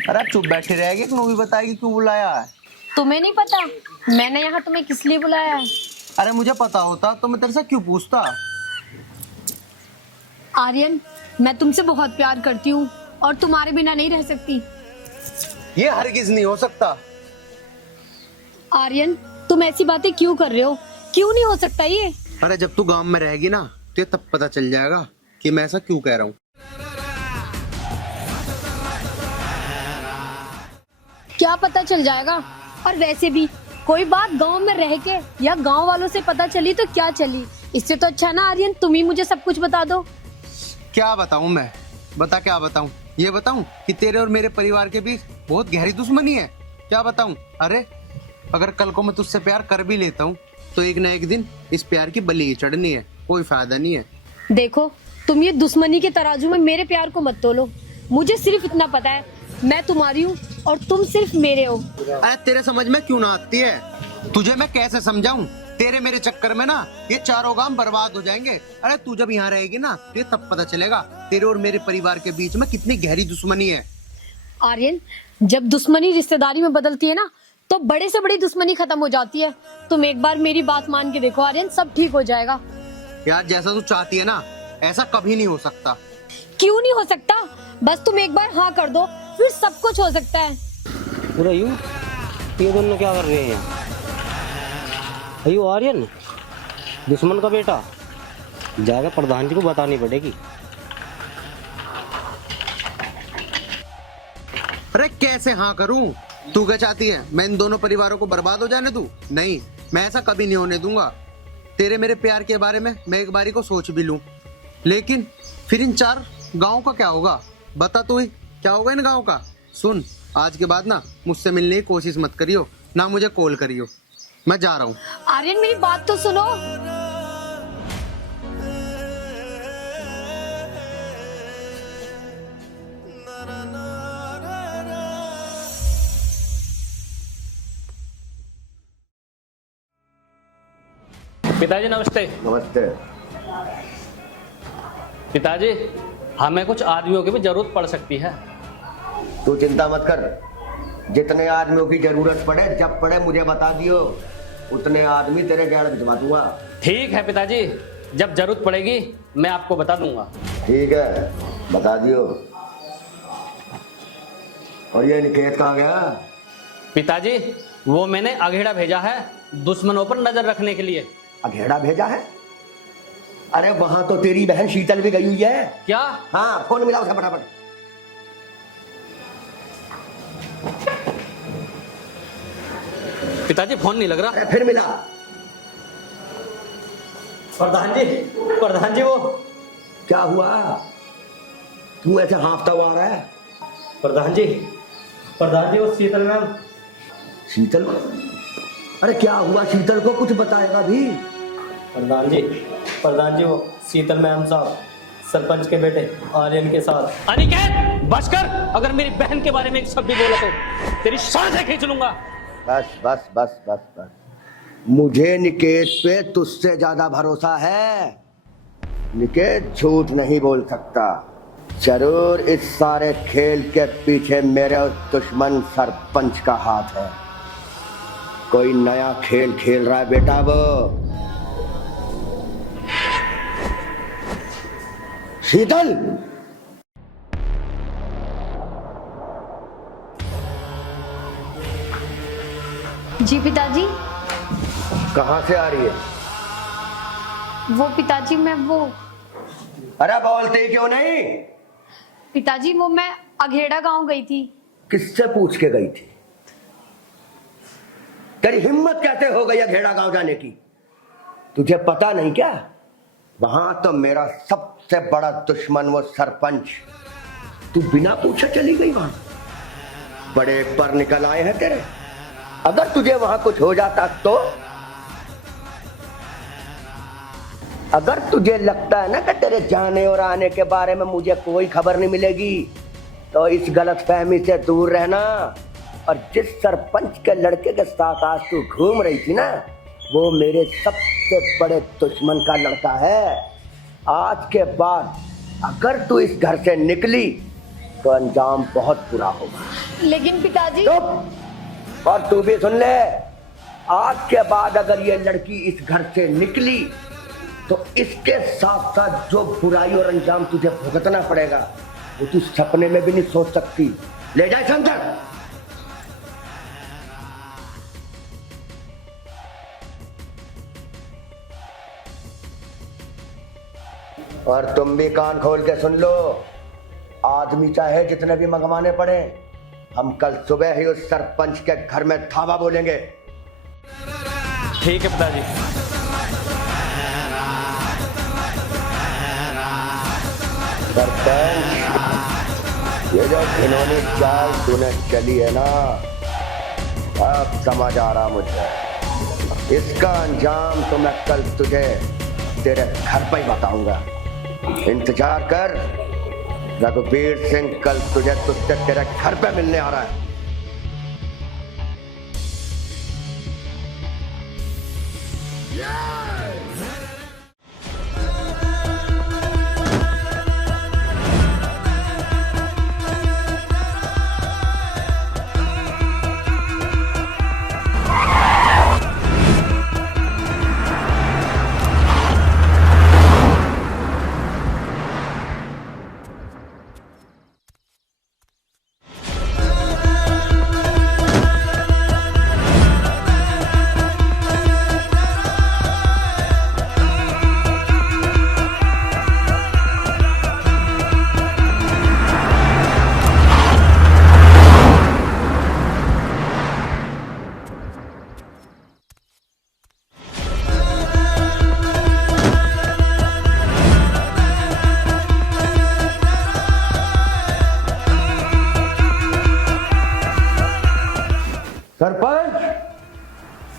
अरे चुप बैठे रहेगी, मूवी बताएगी क्यों बुलाया है? तुम्हें नहीं पता मैंने यहाँ तुम्हें किस लिए बुलाया है? अरे मुझे पता होता तो मैं तेरे से क्यों पूछता। आर्यन, मैं तुमसे बहुत प्यार करती हूँ और तुम्हारे बिना नहीं रह सकती। ये हरगिज नहीं हो सकता। आर्यन, तुम ऐसी बातें क्यों कर रहे हो? क्यों नहीं हो सकता ये? अरे जब तू गांव में रहेगी ना तो तब पता चल जाएगा कि मैं ऐसा क्यों कह रहा हूँ। क्या पता चल जाएगा? और वैसे भी कोई बात गांव में रह के या गांव वालों से पता चली तो क्या चली? इससे तो अच्छा ना आर्यन तुम ही मुझे सब कुछ बता दो। क्या बताऊं मैं? बता क्या बताऊं? ये बताऊं कि तेरे और मेरे परिवार के बीच बहुत गहरी दुश्मनी है? क्या बताऊं? अरे अगर कल को मैं तुझसे प्यार कर भी लेता हूँ तो एक न एक दिन इस प्यार की बलि चढ़नी है, कोई फायदा नहीं है। देखो, तुम ये दुश्मनी के तराजू में मेरे प्यार को मत तोलो। मुझे सिर्फ इतना पता है, मैं तुम्हारी हूँ और तुम सिर्फ मेरे हो। अरे तेरे समझ में क्यों ना आती है? तुझे मैं कैसे समझाऊं? तेरे मेरे चक्कर में ना ये चारों गांव बर्बाद हो जाएंगे। अरे तू जब यहाँ रहेगी ना तो तब पता चलेगा तेरे और मेरे परिवार के बीच में कितनी गहरी दुश्मनी है। आर्यन, जब दुश्मनी रिश्तेदारी में बदलती है ना तो बड़े से बड़ी दुश्मनी खत्म हो जाती है। तुम एक बार मेरी बात मान के देखो आर्यन, सब ठीक हो जाएगा। यार जैसा तू चाहती है ना ऐसा कभी नहीं हो सकता। क्यों नहीं हो सकता? बस तुम एक बार हाँ कर दो, फिर सब कुछ हो सकता है। पूरा यूं ये दोनों क्या कर रहे हैं यहाँ? अयो आर्यन, दुश्मन का बेटा, जाकर प्रधान जी को बतानी पड़ेगी। अरे कैसे हाँ करूं? तू क्या चाहती है? मैं इन दोनों परिवारों को बर्बाद हो जाने दूं? नहीं, मैं ऐसा कभी नहीं होने दूंगा। तेरे मेरे प्यार के बारे में मैं एक बारी को सोच भी लूं, लेकिन फिर इन चार गाँव का क्या होगा? बता तू ही, क्या होगा इन गाँव का? सुन, आज के बाद ना मुझसे मिलने की कोशिश मत करियो, ना मुझे कॉल करियो। मैं जा रहा हूँ। आर्यन, मेरी बात तो सुनो। पिताजी नमस्ते। नमस्ते। पिताजी, हमें कुछ आदमियों की भी जरूरत पड़ सकती है। तू चिंता मत कर, जितने आदमियों की जरूरत पड़े जब पड़े मुझे बता दियो, उतने आदमी तेरे गैर भिजवा दूंगा। ठीक है पिताजी, जब जरूरत पड़ेगी मैं आपको बता दूंगा। ठीक है, बता दियो। और ये निकेत कहाँ गया? पिताजी, वो मैंने अघेड़ा भेजा है दुश्मनों पर नजर रखने के लिए। अघेड़ा भेजा है? अरे वहां तो तेरी बहन शीतल भी गई हुई है। क्या? हाँ, फोन मिला उसे फटाफट। पिताजी फोन नहीं लग रहा। फिर मिला। प्रधान जी वो। क्या हुआ? तू ऐसे हाफता हुआ आ रहा है? प्रधान जी वो शीतल मैम। शीतल को? अरे क्या हुआ शीतल को? कुछ बताएगा भी? प्रधान जी वो शीतल मैम साहब सरपंच के बेटे आर्यन के साथ। अनिकेत, बस कर। अगर मेरी बहन के बारे में एक शब्द भी बोला तो तेरी सांसें खींच लूंगा। बस बस बस बस बस। मुझे निकेत पे तुझसे ज्यादा भरोसा है। निकेत झूठ नहीं बोल सकता। जरूर इस सारे खेल के पीछे मेरे दुश्मन सरपंच का हाथ है। कोई नया खेल खेल रहा है बेटा वो। शीतल, जी पिताजी। कहाँ से आ रही है? वो पिताजी मैं वो अरे बोलते ही क्यों नहीं? पिताजी वो मैं अघेड़ा गांव गई थी। किससे पूछ के गई थी? तेरी हिम्मत कैसे हो गई अघेड़ा गांव जाने की? तुझे पता नहीं क्या, वहां तो मेरा सबसे बड़ा दुश्मन वो सरपंच। तू बिना पूछे चली गई वहां? बड़े पर निकल आए हैं तेरे। अगर तुझे वहां कुछ हो जाता तो? अगर तुझे लगता है ना कि तेरे जाने और आने के बारे में मुझे कोई खबर नहीं मिलेगी, तो इस गलतफहमी से दूर रहना। और जिस सरपंच के लड़के के साथ आज तू घूम रही थी ना, वो मेरे सबसे बड़े दुश्मन का लड़का है। आज के बाद अगर तू इस घर से निकली तो अंजाम बहुत बुरा होगा। लेकिन पिताजी। चुप! और तू भी सुन ले, आज के बाद अगर ये लड़की इस घर से निकली तो इसके साथ साथ जो बुराई और अंजाम तुझे भुगतना पड़ेगा वो तू सपने में भी नहीं सोच सकती। ले जाए अंदर। और तुम भी कान खोल के सुन लो, आदमी चाहे जितने भी मंगवाने पड़े, हम कल सुबह ही उस सरपंच के घर में धावा बोलेंगे। ठीक है पिताजी। सरपंच, ये जो घिनौनी चाल तूने चली है ना, अब समझ आ रहा मुझे। इसका अंजाम तो मैं कल तुझे तेरे घर पर ही बताऊंगा। इंतजार कर, रघुवीर सिंह कल तुझे तुझसे तेरे घर पे मिलने आ रहा है। सरपंच,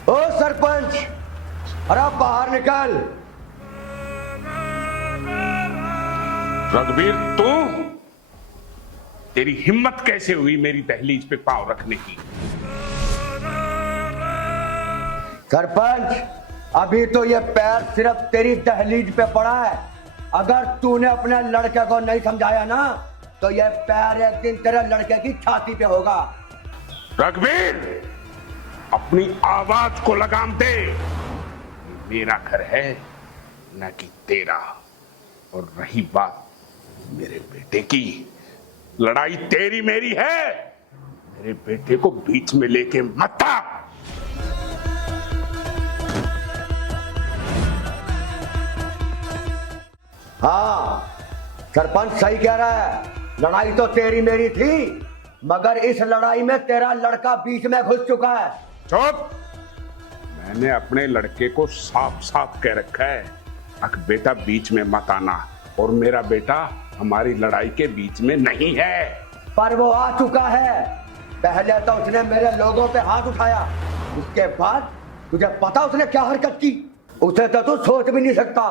ओ सरपंच, अरे बाहर निकल। रघुवीर, तू? तेरी हिम्मत कैसे हुई मेरी दहलीज पे पांव रखने की? सरपंच, अभी तो ये पैर सिर्फ तेरी दहलीज पे पड़ा है। अगर तूने अपने लड़के को नहीं समझाया ना, तो ये पैर एक दिन तेरे लड़के की छाती पे होगा। रघुवीर, अपनी आवाज को लगाम दे। मेरा घर है न कि तेरा। और रही बात मेरे बेटे की, लड़ाई तेरी मेरी है। मेरे बेटे को बीच में लेके मत आ। हाँ, सरपंच सही कह रहा है। लड़ाई तो तेरी मेरी थी, मगर इस लड़ाई में तेरा लड़का बीच में घुस चुका है। चुप! मैंने अपने लड़के को साफ साफ कह रखा है, अक बेटा बीच में मत आना। और मेरा बेटा हमारी लड़ाई के बीच में नहीं है। पर वो आ चुका है। पहले तो उसने मेरे लोगों पे हाथ उठाया, उसके बाद तुझे पता उसने क्या हरकत की? उसे तो तू सोच भी नहीं सकता।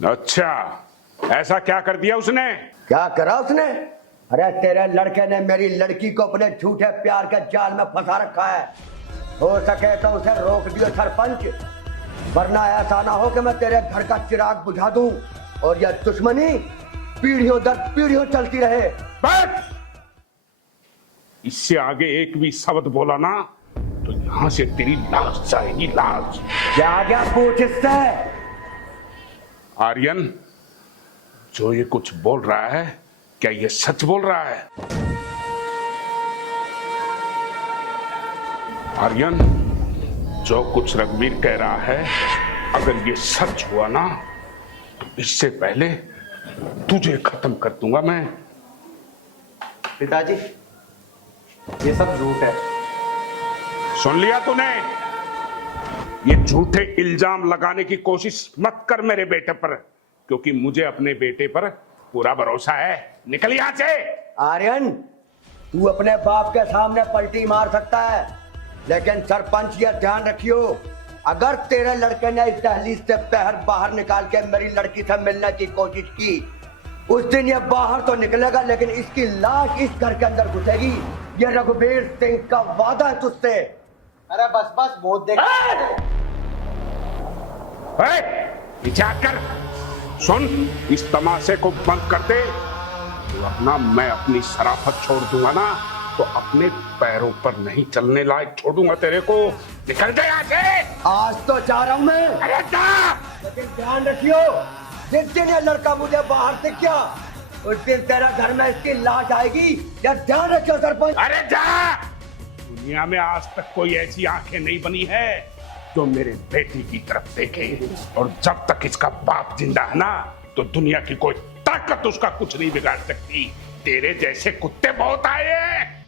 अच्छा, ऐसा क्या कर दिया उसने? क्या करा उसने? अरे तेरे लड़के ने मेरी लड़की को अपने झूठे प्यार के जाल में फंसा रखा है। हो सके तो उसे रोक दियो सरपंच, वरना ऐसा ना हो कि मैं तेरे घर का चिराग बुझा दूं और यह दुश्मनी पीढ़ियों दर पीढ़ियों चलती रहे। बैठ! इससे आगे एक भी शब्द बोला ना तो यहां से तेरी लाश जाएगी, लाश। क्या पूछ इससे? आर्यन, जो ये कुछ बोल रहा है, क्या ये सच बोल रहा है? आर्यन, जो कुछ रघुवीर कह रहा है, अगर ये सच हुआ ना तो इससे पहले तुझे खत्म कर दूंगा मैं। पिताजी, ये सब झूठ है। सुन लिया तूने? ये झूठे इल्जाम लगाने की कोशिश मत कर मेरे बेटे पर, क्योंकि मुझे अपने बेटे पर पूरा भरोसा है। निकल यहां से। आर्यन, तू अपने बाप के सामने पलटी मार सकता है, लेकिन सरपंच ये ध्यान रखियो, अगर तेरे लड़के ने इस दहलीज से पैर बाहर निकाल के मेरी लड़की से मिलने की कोशिश की, उस दिन ये बाहर तो निकलेगा, लेकिन इसकी लाश इस घर के अंदर घुसेगी। ये रघुवीर सिंह का वादा है तुझसे। अरे बस बस, बहुत देख। विचार कर। सुन, इस तमाशे को बंद कर दे, वरना मैं अपनी शराफत छोड़ दूंगा ना तो अपने पैरों पर नहीं चलने लायक छोड़ूंगा तेरे को। निकल जा यहाँ से। आज तो जा रहा हूं मैं। अरे जा। लेकिन ध्यान रखियो, जिस दिन ये लड़का मुझे बाहर से क्या, उस दिन तेरा घर में इसकी लाश आएगी। या ध्यान रखियो सरपंच। अरे जा। दुनिया में आज तक कोई ऐसी आंखें नहीं बनी है जो मेरे बेटी की तरफ देखे, और जब तक इसका बाप जिंदा है ना तो दुनिया की कोई ताकत उसका कुछ नहीं बिगाड़ सकती। तेरे जैसे कुत्ते बहुत आए हैं।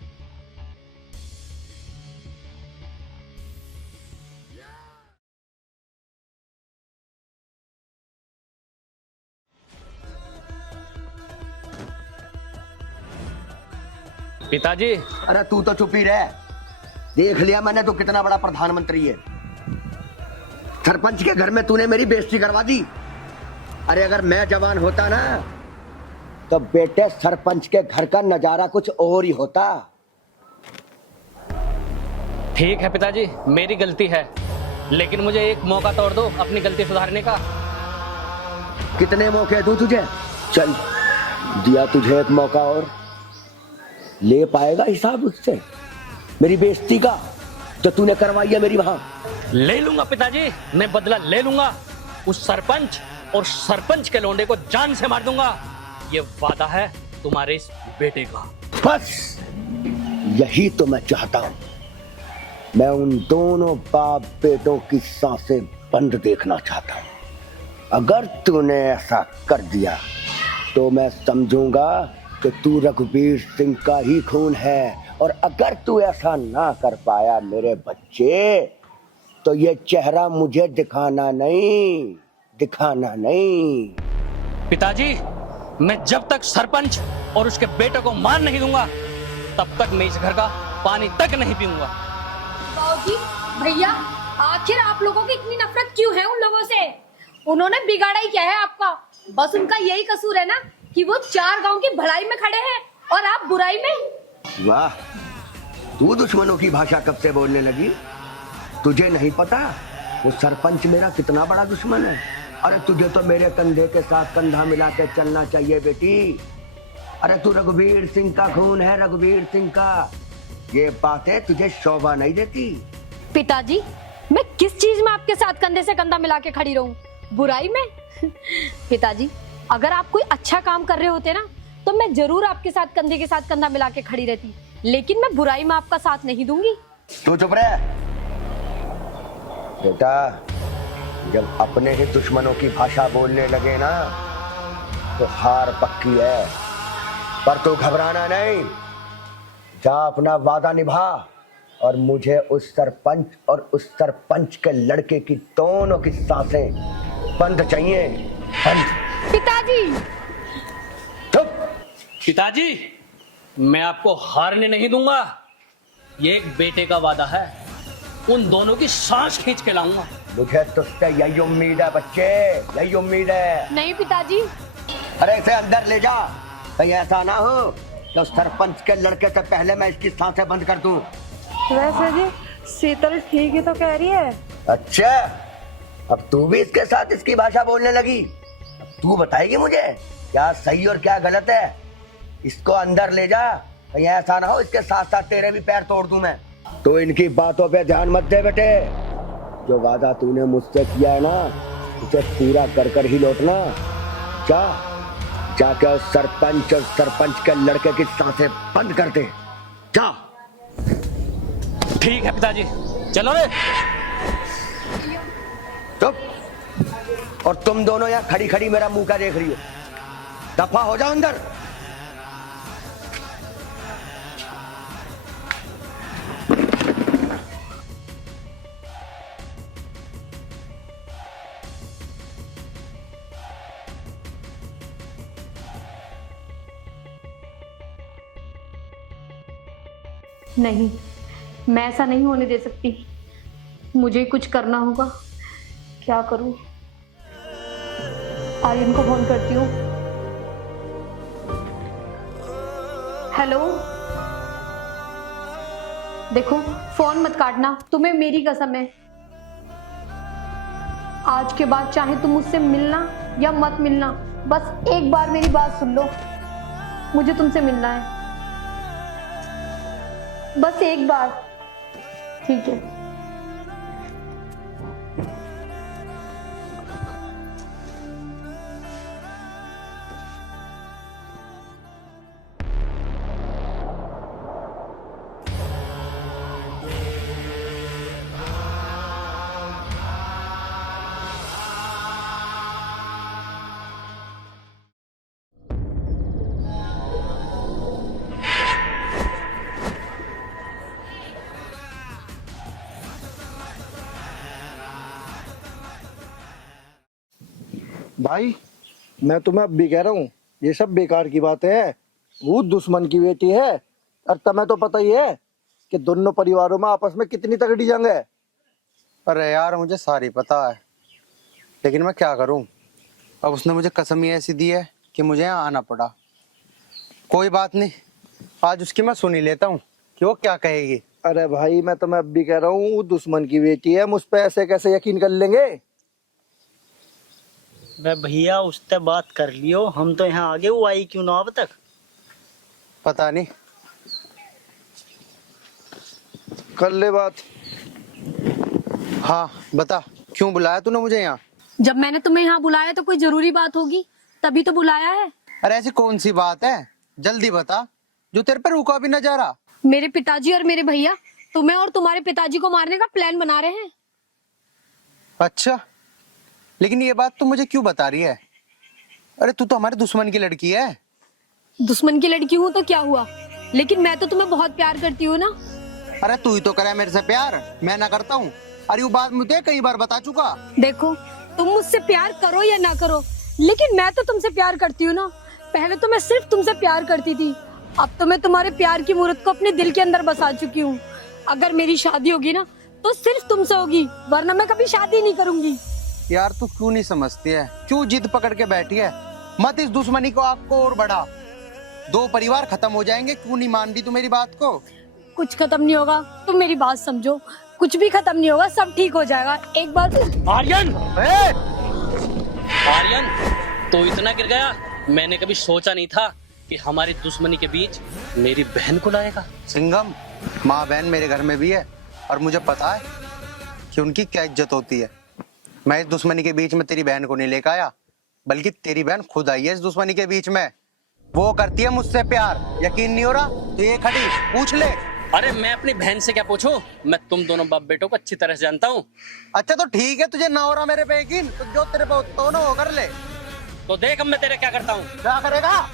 पिताजी, अरे तू तो चुप ही रह। देख लिया मैंने तो कितना बड़ा प्रधानमंत्री है। सरपंच के घर में तूने मेरी बेइज्जती करवा दी। अरे अगर मैं जवान होता ना तो बेटे सरपंच के घर का नजारा कुछ और ही होता। ठीक है पिताजी, मेरी गलती है, लेकिन मुझे एक मौका तो और दो अपनी गलती सुधारने का। कितने मौके दूं तुझे? चल, दिया तुझे एक मौका और। ले पाएगा हिसाब उससे मेरी बेइज्जती का जो तूने करवाई है मेरी वहां? ले लूंगा पिताजी, मैं बदला ले लूंगा। उस सरपंच और सरपंच के लोंडे को जान से मार दूंगा। ये वादा है तुम्हारे इस बेटे का। बस यही तो मैं चाहता हूं। मैं उन दोनों बाप बेटों की सांसें बंद देखना चाहता हूं। अगर तूने ऐसा कर दिया तो मैं समझूंगा कि तू रघुवीर सिंह का ही खून है, और अगर तू ऐसा ना कर पाया मेरे बच्चे, तो ये चेहरा मुझे दिखाना नहीं। पिताजी, मैं जब तक सरपंच और उसके बेटे को मार नहीं दूंगा तब तक मैं इस घर का पानी तक नहीं पीऊंगा। बाबूजी, भैया, आखिर आप लोगों की इतनी नफरत क्यों है उन लोगों से? उन्होंने बिगाड़ा ही क्या है आपका? बस उनका यही कसूर है ना कि वो 4 गांव की भलाई में खड़े हैं और आप बुराई में। वाह, तू दुश्मनों की भाषा कब से बोलने लगी? तुझे नहीं पता वो सरपंच मेरा कितना बड़ा दुश्मन है? अरे तुझे तो मेरे कंधे के साथ कंधा मिला के चलना चाहिए बेटी। अरे तू रघुवीर सिंह का खून है, रघुवीर सिंह का। ये बातें तुझे शोभा नहीं देती। पिताजी, मैं किस चीज में आपके साथ कंधे से कंधा मिला के खड़ी रहूं? बुराई में? पिताजी, अगर आप कोई अच्छा काम कर रहे होते ना तो मैं जरूर आपके साथ कंधे के साथ कंधा मिला के खड़ी रहती, लेकिन मैं बुराई में आपका साथ नहीं दूंगी। तू चुप रह बेटा। जब अपने ही दुश्मनों की भाषा बोलने लगे ना तो हार पक्की है। पर तू घबराना नहीं, जा अपना वादा निभा, और मुझे उस सरपंच और उस सरपंच के लड़के की दोनों की सांसें बंद चाहिए, बंद। पिताजी! चुप। पिताजी, मैं आपको हारने नहीं दूंगा। ये एक बेटे का वादा है, उन दोनों की सांस खींच के लाऊंगा। मुझे तुझसे यही उम्मीद है बच्चे, यही उम्मीद है। नहीं पिताजी। अरे इसे अंदर ले जा, कहीं ऐसा ना हो तो सरपंच के लड़के से पहले मैं इसकी सांसें बंद कर दूं। वैसे जी शीतल ठीक ही तो कह रही है। अच्छा, अब तू भी इसके साथ इसकी भाषा बोलने लगी। अब तू बताएगी मुझे क्या सही और क्या गलत है? इसको अंदर ले जा, कहीं ऐसा ना हो इसके साथ साथ तेरे भी पैर तोड़ दूं मैं। तो इनकी बातों पे ध्यान मत दे बेटे। जो वादा तूने मुझसे किया है ना, उसे पूरा कर कर ही लौटना। जाके सरपंच और सरपंच के लड़के की सांसें बंद कर दे। जा। ठीक है पिताजी, चलो रे। चुप। और तुम दोनों यहाँ खड़ी खड़ी मेरा मुंह का देख रही हो? दफा हो जाओ अंदर। नहीं, मैं ऐसा नहीं होने दे सकती। मुझे कुछ करना होगा। क्या करूं? आर्यन को फोन करती हूँ। हेलो, देखो फोन मत काटना, तुम्हें मेरी कसम है। आज के बाद चाहे तुम मुझसे मिलना या मत मिलना, बस एक बार मेरी बात सुन लो। मुझे तुमसे मिलना है, बस एक बार। ठीक है। भाई मैं तुम्हें अब भी कह रहा हूँ, ये सब बेकार की बात है। वो दुश्मन की बेटी है, और तुम्हें तो पता ही है कि दोनों परिवारों में आपस में कितनी तगड़ी जंग है। अरे यार मुझे सारी पता है, लेकिन मैं क्या करूं। अब उसने मुझे कसम ही ऐसी दी है कि मुझे यहाँ आना पड़ा। कोई बात नहीं, आज उसकी मैं सुन ही लेता हूँ कि वो क्या कहेगी। अरे भाई मैं तुम्हें अब भी कह रहा हूँ, वो दुश्मन की बेटी है, मुझ पे ऐसे कैसे यकीन कर लेंगे। वे भैया उससे बात कर लियो, हम तो यहाँ आगे, वो आई क्यों ना अब तक? पता नहीं, कर ले बात। हाँ बता, क्यों बुलाया तूने मुझे यहाँ? जब मैंने तुम्हें यहाँ बुलाया तो कोई जरूरी बात होगी, तभी तो बुलाया है। अरे ऐसी कौन सी बात है, जल्दी बता, जो तेरे पे रुका भी न जा रहा। मेरे पिताजी और मेरे भैया तुम्हें और तुम्हारे पिताजी को मारने का प्लान बना रहे हैं। अच्छा, लेकिन ये बात तू मुझे क्यों बता रही है? अरे तू तो हमारे दुश्मन की लड़की है। दुश्मन की लड़की हूँ तो क्या हुआ, लेकिन मैं तो तुम्हें बहुत प्यार करती हूँ ना। अरे तू ही तो करे मेरे से प्यार, मैं ना करता हूँ। अरे वो बात मुझे कई बार बता चुका। देखो, तुम मुझसे प्यार करो या ना करो, लेकिन मैं तो तुमसे प्यार करती हूँ ना। पहले तो मैं सिर्फ तुमसे प्यार करती थी, अब तो मैं तुम्हारे प्यार की मूर्त को अपने दिल के अंदर बसा चुकी हूँ। अगर मेरी शादी होगी ना तो सिर्फ तुमसे होगी, वरना मैं कभी शादी नहीं करूंगी। यार तू क्यों नहीं समझती है, क्यों जिद पकड़ के बैठी है? मत इस दुश्मनी को आपको और बढ़ा, दो परिवार खत्म हो जाएंगे। क्यों नहीं मान रही तू मेरी बात को? कुछ खत्म नहीं होगा, तुम मेरी बात समझो। कुछ भी खत्म नहीं होगा, सब ठीक हो जाएगा। एक बार आर्यन, आर्यन तो इतना गिर गया, मैंने कभी सोचा नहीं था कि हमारी दुश्मनी के बीच मेरी बहन को लाएगा। सिंघम, माँ बहन मेरे घर में भी है, और मुझे पता है कि उनकी क्या इज्जत होती है। मैं इस दुश्मनी के बीच में तेरी बहन को नहीं लेकर आया, बल्कि तेरी बहन खुद आई है इस दुश्मनी के बीच में। वो करती है मुझसे प्यार, यकीन नहीं हो रहा तो ये खड़ी पूछ ले। अरे मैं अपनी बहन से क्या पूछूं, मैं तुम दोनों बाप बेटों को अच्छी तरह से जानता हूँ। अच्छा तो ठीक है, तुझे ना हो रहा मेरे पे यकीन, तो जो तेरे पे तो ना वो कर ले। तो देख अब मैं तेरे क्या करता हूँ। क्या करेगा?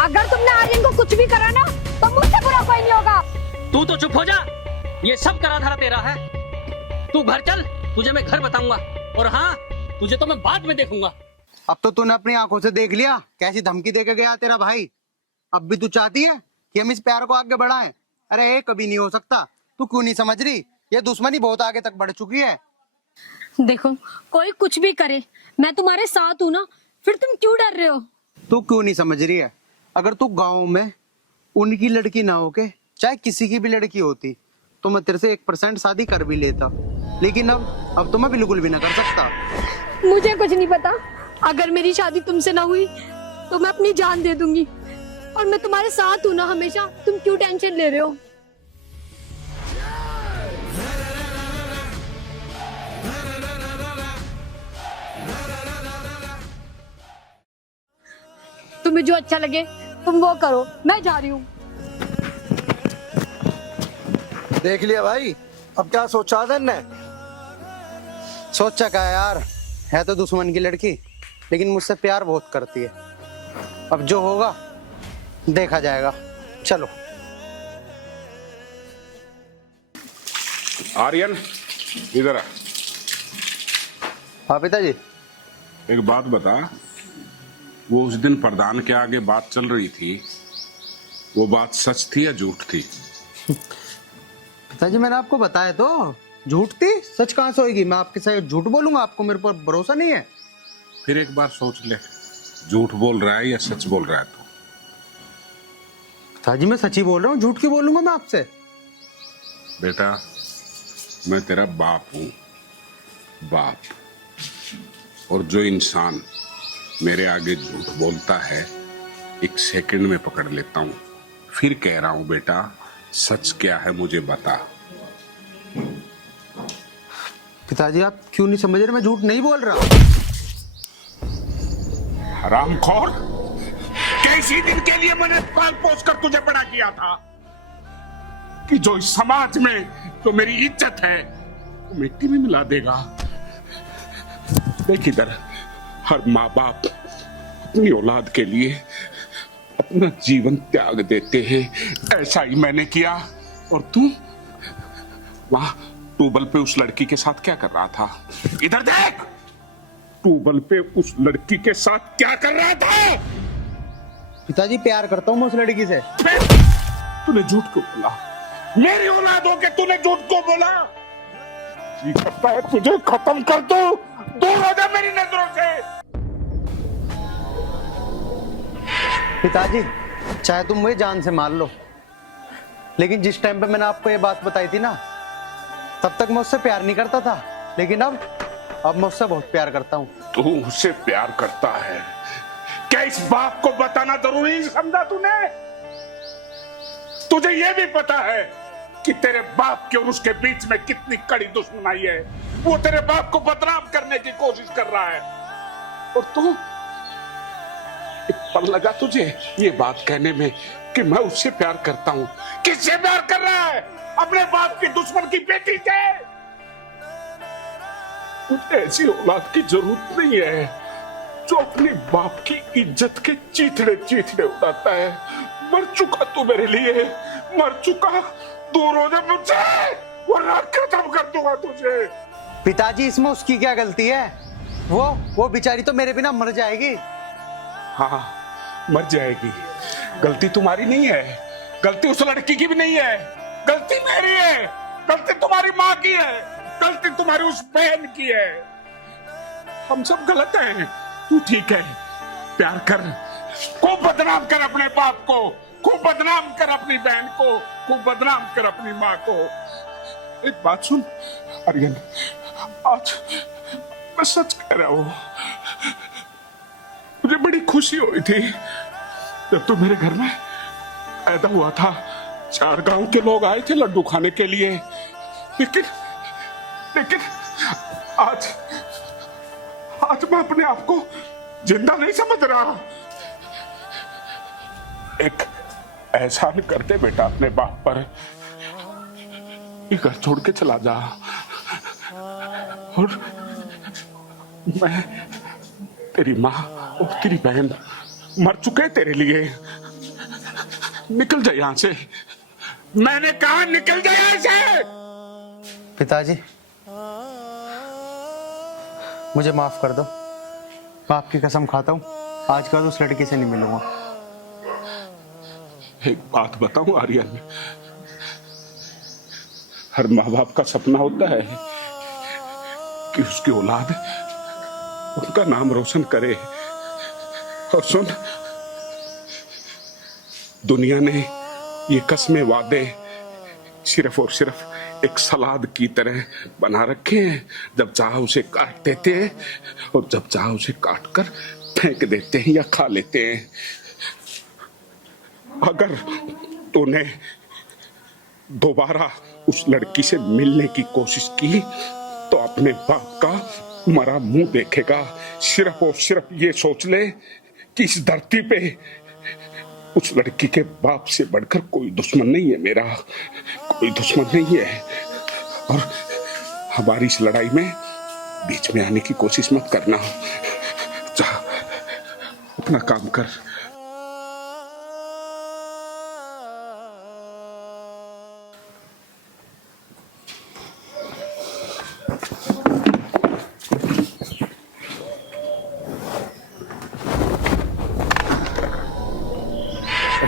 अगर तुमने आर्यन को कुछ भी करा ना तो मुझसे बुरा कोई नहीं होगा। तू तो चुप हो जा, ये सब करा धरा तेरा है। तू घर चल, तुझे मैं घर बताऊंगा। और हाँ, तुझे तो मैं बाद में देखूंगा। अब तो तूने अपनी आंखों से देख लिया कैसी धमकी देके गया तेरा भाई। अब भी तू चाहती है कि हम इस प्यार को आगे बढ़ाएं? अरे ये कभी नहीं हो सकता। तू क्यों नहीं समझ रही? ये दुश्मनी बहुत आगे तक बढ़ चुकी है। देखो, कोई कुछ भी करे, मैं तुम्हारे साथ हूँ ना, फिर तुम क्यों डर रहे हो? तू क्यों नहीं समझ रही है? अगर तू गांव में उनकी लड़की ना होके चाहे किसी की भी लड़की होती तो मैं तेरे से 1% शादी कर भी लेता, लेकिन अब तो मैं बिल्कुल भी ना कर सकता। मुझे कुछ नहीं पता। अगर मेरी शादी तुमसे ना हुई तो मैं अपनी जान दे दूंगी, और मैं तुम्हारे साथ हूँ ना हमेशा। तुम क्यों टेंशन ले रहे हो? तुम्हें जो अच्छा लगे तुम वो करो, मैं जा रही हूँ। देख लिया भाई, अब क्या सोचा था ने? सोचा क्या है यार, है तो दुश्मन की लड़की, लेकिन मुझसे प्यार बहुत करती है। अब जो होगा देखा जाएगा। चलो। आर्यन इधर आ। हाँ पिताजी। एक बात बता, वो उस दिन प्रधान के आगे बात चल रही थी, वो बात सच थी या झूठ थी? पिताजी मैंने आपको बताया तो, झूठ थी। सच कहाँ से होगी? मैं आपके साथ झूठ बोलूंगा? आपको मेरे पर भरोसा नहीं है? फिर एक बार सोच ले, झूठ बोल रहा है या सच बोल रहा है तू? पिताजी मैं सच ही बोल रहा हूँ, झूठ क्यों बोलूंगा मैं आपसे? बेटा मैं तेरा बाप हूं, बाप। और जो इंसान मेरे आगे झूठ बोलता है 1 सेकंड में पकड़ लेता हूं। फिर कह रहा हूं बेटा, सच क्या है मुझे बता। पिताजी आप क्यों नहीं समझ रहे? मैं झूठ नहीं बोल रहा। हरामखोर, कैसी दिन के लिए मैंने पाल पोस कर तुझे बड़ा किया था कि जो इस समाज में जो मेरी इज्जत है वो मिट्टी में मिला देगा। देख इधर, हर माँ बाप अपनी औलाद के लिए अपना जीवन त्याग देते हैं, ऐसा ही मैंने किया। और तू वहां ट्यूबवेल पे उस लड़की के साथ क्या कर रहा था? इधर देख, ट्यूबवेल पे उस लड़की के साथ क्या कर रहा था? पिताजी प्यार करता हूँ मैं उस लड़की से। तूने झूठ क्यों बोला? मेरी औलाद हो के तूने झूठ क्यों बोला? जी करता है तुझे खत्म कर दो, दूर हो जा मेरी नजरों से। पिताजी चाहे तुम मुझे जान से मार लो, लेकिन जिस टाइम पे मैंने आपको ये बात बताई थी ना, तब तक मैं उससे प्यार नहीं करता था, लेकिन अब मैं उससे बहुत प्यार करता हूँ। तू उससे प्यार करता है? क्या इस बात को बताना जरूरी नहीं समझा तूने? तुझे ये भी पता है कि तेरे बाप के और उसके बीच में कितनी कड़ी दुश्मनी है। वो तेरे बाप को बदनाम करने की कोशिश कर रहा है, और तू एक पल लगा तुझे ये बात कहने में कि मैं उससे प्यार करता हूं। किससे प्यार कर रहा है? अपने बाप की दुश्मन की बेटी से। मुझे ऐसी औलाद की जरूरत नहीं है जो अपने बाप की इज्जत के चीथड़े चीथड़े उड़ाता है। मर चुका तू मेरे लिए, मर चुका। दूर हो जा मुझसे वरना खत्म कर दूंगा तुझे। पिताजी इसमें उसकी क्या गलती है? वो बेचारी तो मेरे बिना मर जाएगी। हाँ मर जाएगी। गलती तुम्हारी नहीं है, गलती उस लड़की की भी नहीं है, गलती मेरी है, गलती तुम्हारी माँ की है, गलती तुम्हारी उस बहन की है। हम सब गलत हैं, तू ठीक है। प्यार कर, खूब बदनाम कर अपने बाप को, खूब बदनाम कर अपनी बहन को, खूब बदनाम कर अपनी माँ को। एक बात सुन आर्यन, आज मैं सच कह रहा हूँ, मुझे बड़ी खुशी हुई थी जब तू मेरे घर में पैदा हुआ था। 4 गांव के लोग आए थे लड्डू खाने के लिए, लेकिन आज मैं अपने आप को जिंदा नहीं समझ रहा। एक एहसान कर दे बेटा अपने बाप पर, ये घर छोड़ के चला जा। और मैं, तेरी माँ और तेरी बहन मर चुके तेरे लिए। निकल जा यहाँ से, मैंने कहा निकल जा यहाँ से। पिताजी मुझे माफ कर दो, बाप की कसम खाता हूँ आज के बाद उस लड़की से नहीं मिलूंगा। एक बात बताऊं आर्यन, हर माँ बाप का सपना होता है कि उसकी औलाद उनका नाम रोशन करे। और सुन, दुनिया ने ये कस्में वादे सिर्फ और सिर्फ एक सलाद की तरह बना रखे हैं। जब चाह उसे काट देते हैं और जब चाह उसे काट कर फेंक देते हैं या खा लेते हैं। अगर तूने दोबारा उस लड़की से मिलने की कोशिश की तो अपने बाप का मरा मुंह देखेगा। सिर्फ और सिर्फ ये सोच ले कि इस धरती पे उस लड़की के बाप से बढ़कर कोई दुश्मन नहीं है मेरा, कोई दुश्मन नहीं है। और हमारी इस लड़ाई में बीच में आने की कोशिश मत करना। जा अपना काम कर।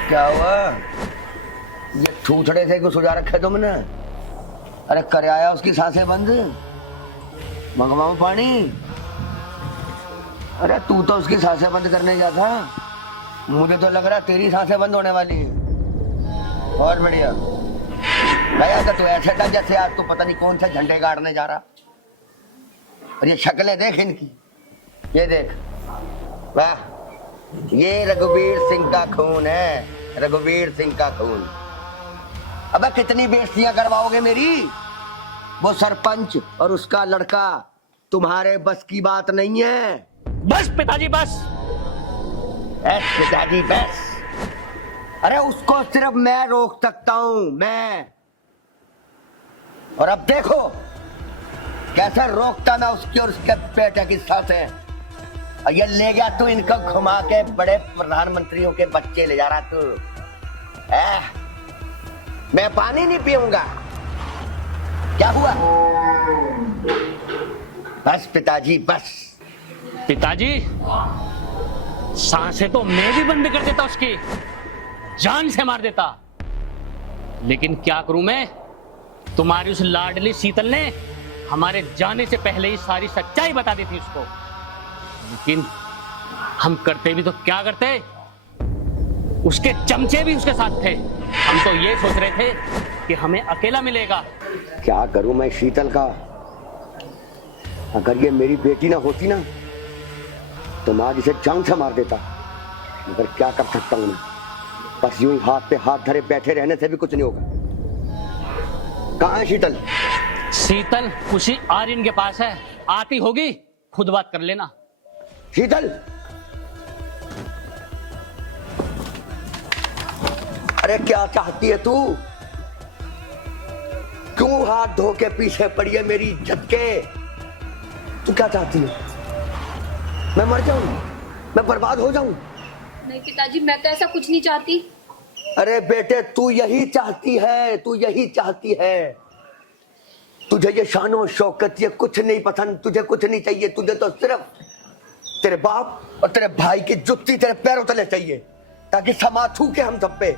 क्या हुआ? ये छूछड़े से कुछ सुझा रखे तुमने? अरे कर आया उसकी सांसें बंद, मंगवाऊं पानी? अरे तू तो उसकी सांसें बंद करने गया था, मुझे तो लग रहा तेरी सांसें बंद होने वाली है। बहुत बढ़िया भैया, तो तू ऐसे था जैसे आज तो पता नहीं कौन से झंडे गाड़ने जा रहा। और ये शक्लें देख इनकी, ये देख, वाह, ये रघुवीर सिंह का खून है, रघुवीर सिंह का खून। अबे कितनी बेइज्जतियां करवाओगे मेरी? वो सरपंच और उसका लड़का तुम्हारे बस की बात नहीं है। बस पिताजी बस। पिताजी बस। अरे उसको सिर्फ मैं रोक सकता हूं, मैं। और अब देखो कैसे रोकता मैं उसकी और उसके बेटे की सांसें। और ये ले गया तू इनको घुमा के, बड़े प्रधानमंत्रियों के बच्चे ले जा रहा तू। मैं पानी नहीं पीऊंगा। क्या हुआ? बस पिताजी बस। पिताजी सांसें तो मैं भी बंद कर देता, उसकी जान से मार देता, लेकिन क्या करूं मैं? तुम्हारी उस लाडली शीतल ने हमारे जाने से पहले ही सारी सच्चाई बता दी थी उसको। लेकिन हम करते भी तो क्या करते, उसके चमचे भी उसके साथ थे। हम तो ये सोच रहे थे कि हमें अकेला मिलेगा। क्या करूं मैं शीतल का? अगर ये मेरी बेटी ना होती ना तो मैं आज इसे जान से मार देता। मगर क्या कर सकता हूं मैं? बस यूं ही हाथ पे हाथ धरे बैठे रहने से भी कुछ नहीं होगा। कहां है शीतल? शीतल उसी आर्यन के पास है, आती होगी, खुद बात कर लेना। शीतल, अरे क्या चाहती है तू? क्यों हाथ धो के पीछे पड़ी है मेरी इज्जत के? तू क्या चाहती है? मैं मर जाऊं? मैं बर्बाद हो जाऊं? नहीं पिताजी, मैं तो ऐसा कुछ नहीं चाहती। अरे बेटे, तू यही चाहती है, तू यही चाहती है। तुझे ये शानो शौकत ये कुछ नहीं पसंद, तुझे कुछ नहीं चाहिए। तुझे तो सिर्फ तेरे बाप और तेरे भाई की जुत्ती तेरे पैरों तले चाहिए, ताकि समा थूके हम सब पे।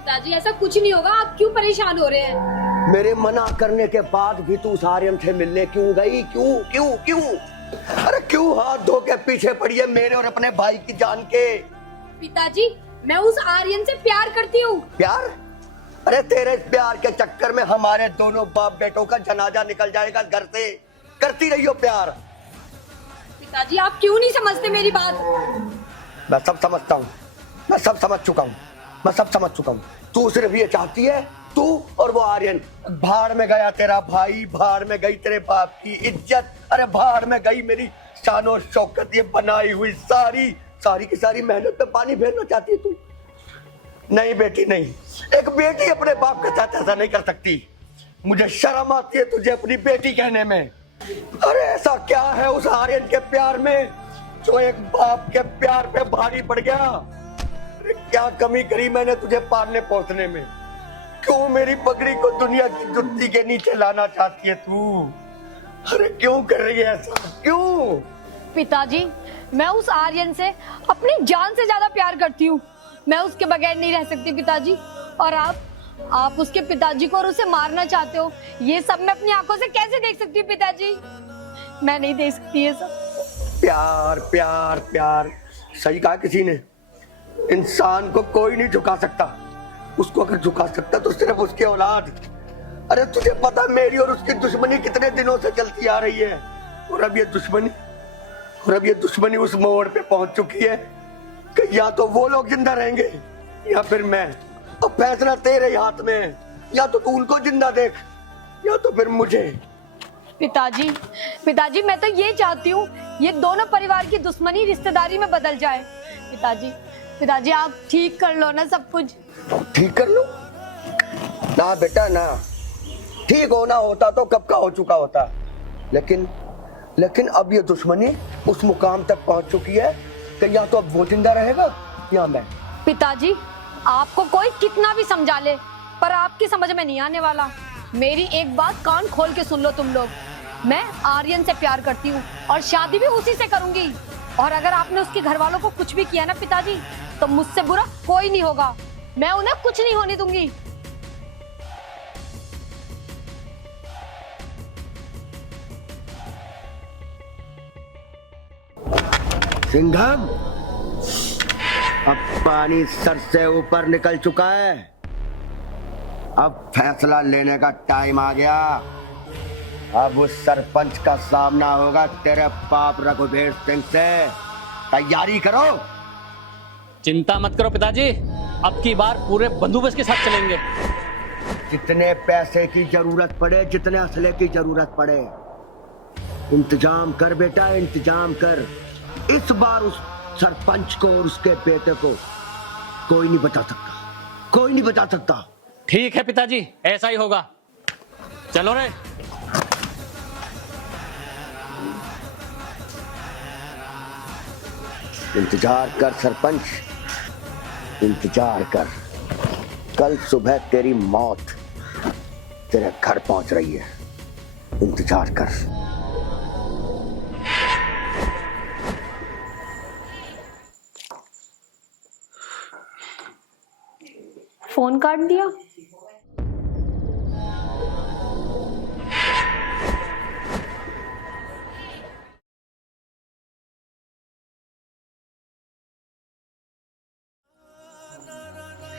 पिताजी ऐसा कुछ नहीं होगा, आप क्यों परेशान हो रहे हैं? मेरे मना करने के बाद भी तू उस आर्यन से मिलने क्यों गई? क्यों क्यों क्यों? अरे क्यों हाथ धो के पीछे पड़ी है मेरे और अपने भाई की जान के? पिताजी, मैं उस आर्यन से प्यार करती हूँ। प्यार? अरे तेरे प्यार के चक्कर में हमारे दोनों बाप बेटों का जनाजा निकल जाएगा घर से। करती रही हो प्यार। पिताजी आप क्यों नहीं समझते मेरी बात? मैं सब समझता हूँ, मैं सब समझ चुका हूँ, मैं सब समझ चुका हूँ। तू सिर्फ ये चाहती है, तू और वो आर्यन। भाड़ में गया तेरा भाई, भाड़ में गई तेरे बाप की इज्जत, अरे भाड़ में गई मेरी शानो शौकत, ये बनाई हुई सारी की सारी मेहनत पे पानी फेरना चाहती है तू? नहीं बेटी नहीं, एक बेटी अपने बाप के साथ ऐसा नहीं कर सकती। मुझे शर्म आती है तुझे अपनी बेटी कहने में। अरे ऐसा क्या है उस आर्यन के प्यार में जो एक बाप के प्यार पे भारी पड़ गया? अरे क्या कमी करी मैंने तुझे पालने पोसने में? क्यों मेरी पगड़ी को दुनिया की जुत्ती के नीचे लाना चाहती है तू? अरे क्यों कर रही है ऐसा, क्यों? पिताजी, मैं उस आर्यन से अपनी जान से ज्यादा प्यार करती हूँ। मैं उसके बगैर नहीं रह सकती पिताजी। और आप उसके पिताजी को और उसे मारना चाहते हो, ये सब मैं अपनी आंखों से कैसे देख सकती हूँ पिताजी? मैं नहीं देख सकती ये सब। प्यार प्यार प्यार, सही कहा किसी ने। इंसान को कोई नहीं झुका सकता, उसको अगर झुका सकता तो सिर्फ उसकी औलाद। अरे तुझे पता मेरी और उसकी दुश्मनी कितने दिनों से चलती आ रही है, और अब ये दुश्मनी उस मोड़ पे पहुंच चुकी है कि या तो वो लोग जिंदा रहेंगे या फिर मैं। अब फैसला तेरे ही हाथ में है, या तो तू उनको जिंदा देख या तो फिर मुझे। पिताजी, मैं तो ये चाहती हूँ ये दोनों परिवार की दुश्मनी रिश्तेदारी में बदल जाए। पिताजी आप ठीक कर लो ना सब कुछ। ठीक कर लो ना बेटा ना, ठीक होना होता तो कब का हो चुका होता। लेकिन अब ये दुश्मनी उस मुकाम तक पहुंच चुकी है कि या तो अब वो जिंदा रहेगा या मैं। पिताजी, आपको कोई कितना भी समझा ले, पर आपकी समझ में नहीं आने वाला। मेरी एक बात कान खोल के सुन लो तुम लोग। मैं आर्यन से प्यार करती हूँ और शादी भी उसी से करूंगी। और अगर आपने उसके घर वालों को कुछ भी किया ना पिताजी, तो मुझसे बुरा कोई नहीं होगा। मैं उन्हें कुछ नहीं होने दूंगी। सिंघम, अब पानी सर से ऊपर निकल चुका है। अब फैसला लेने का टाइम आ गया। अब उस सरपंच का सामना होगा तेरे बाप रघुवीर सिंह से। तैयारी करो। चिंता मत करो पिताजी, अब की बार पूरे बंदोबस्त के साथ चलेंगे। जितने पैसे की जरूरत पड़े, जितने असले की जरूरत पड़े, इंतजाम कर बेटा, इंतजाम कर। इस बार उस सरपंच को और उसके बेटे को कोई नहीं बचा सकता, कोई नहीं बचा सकता। ठीक है पिताजी, ऐसा ही होगा। चलो रे। इंतजार कर सरपंच, इंतजार कर। कल सुबह तेरी मौत तेरे घर पहुंच रही है, इंतजार कर। फोन काट दिया।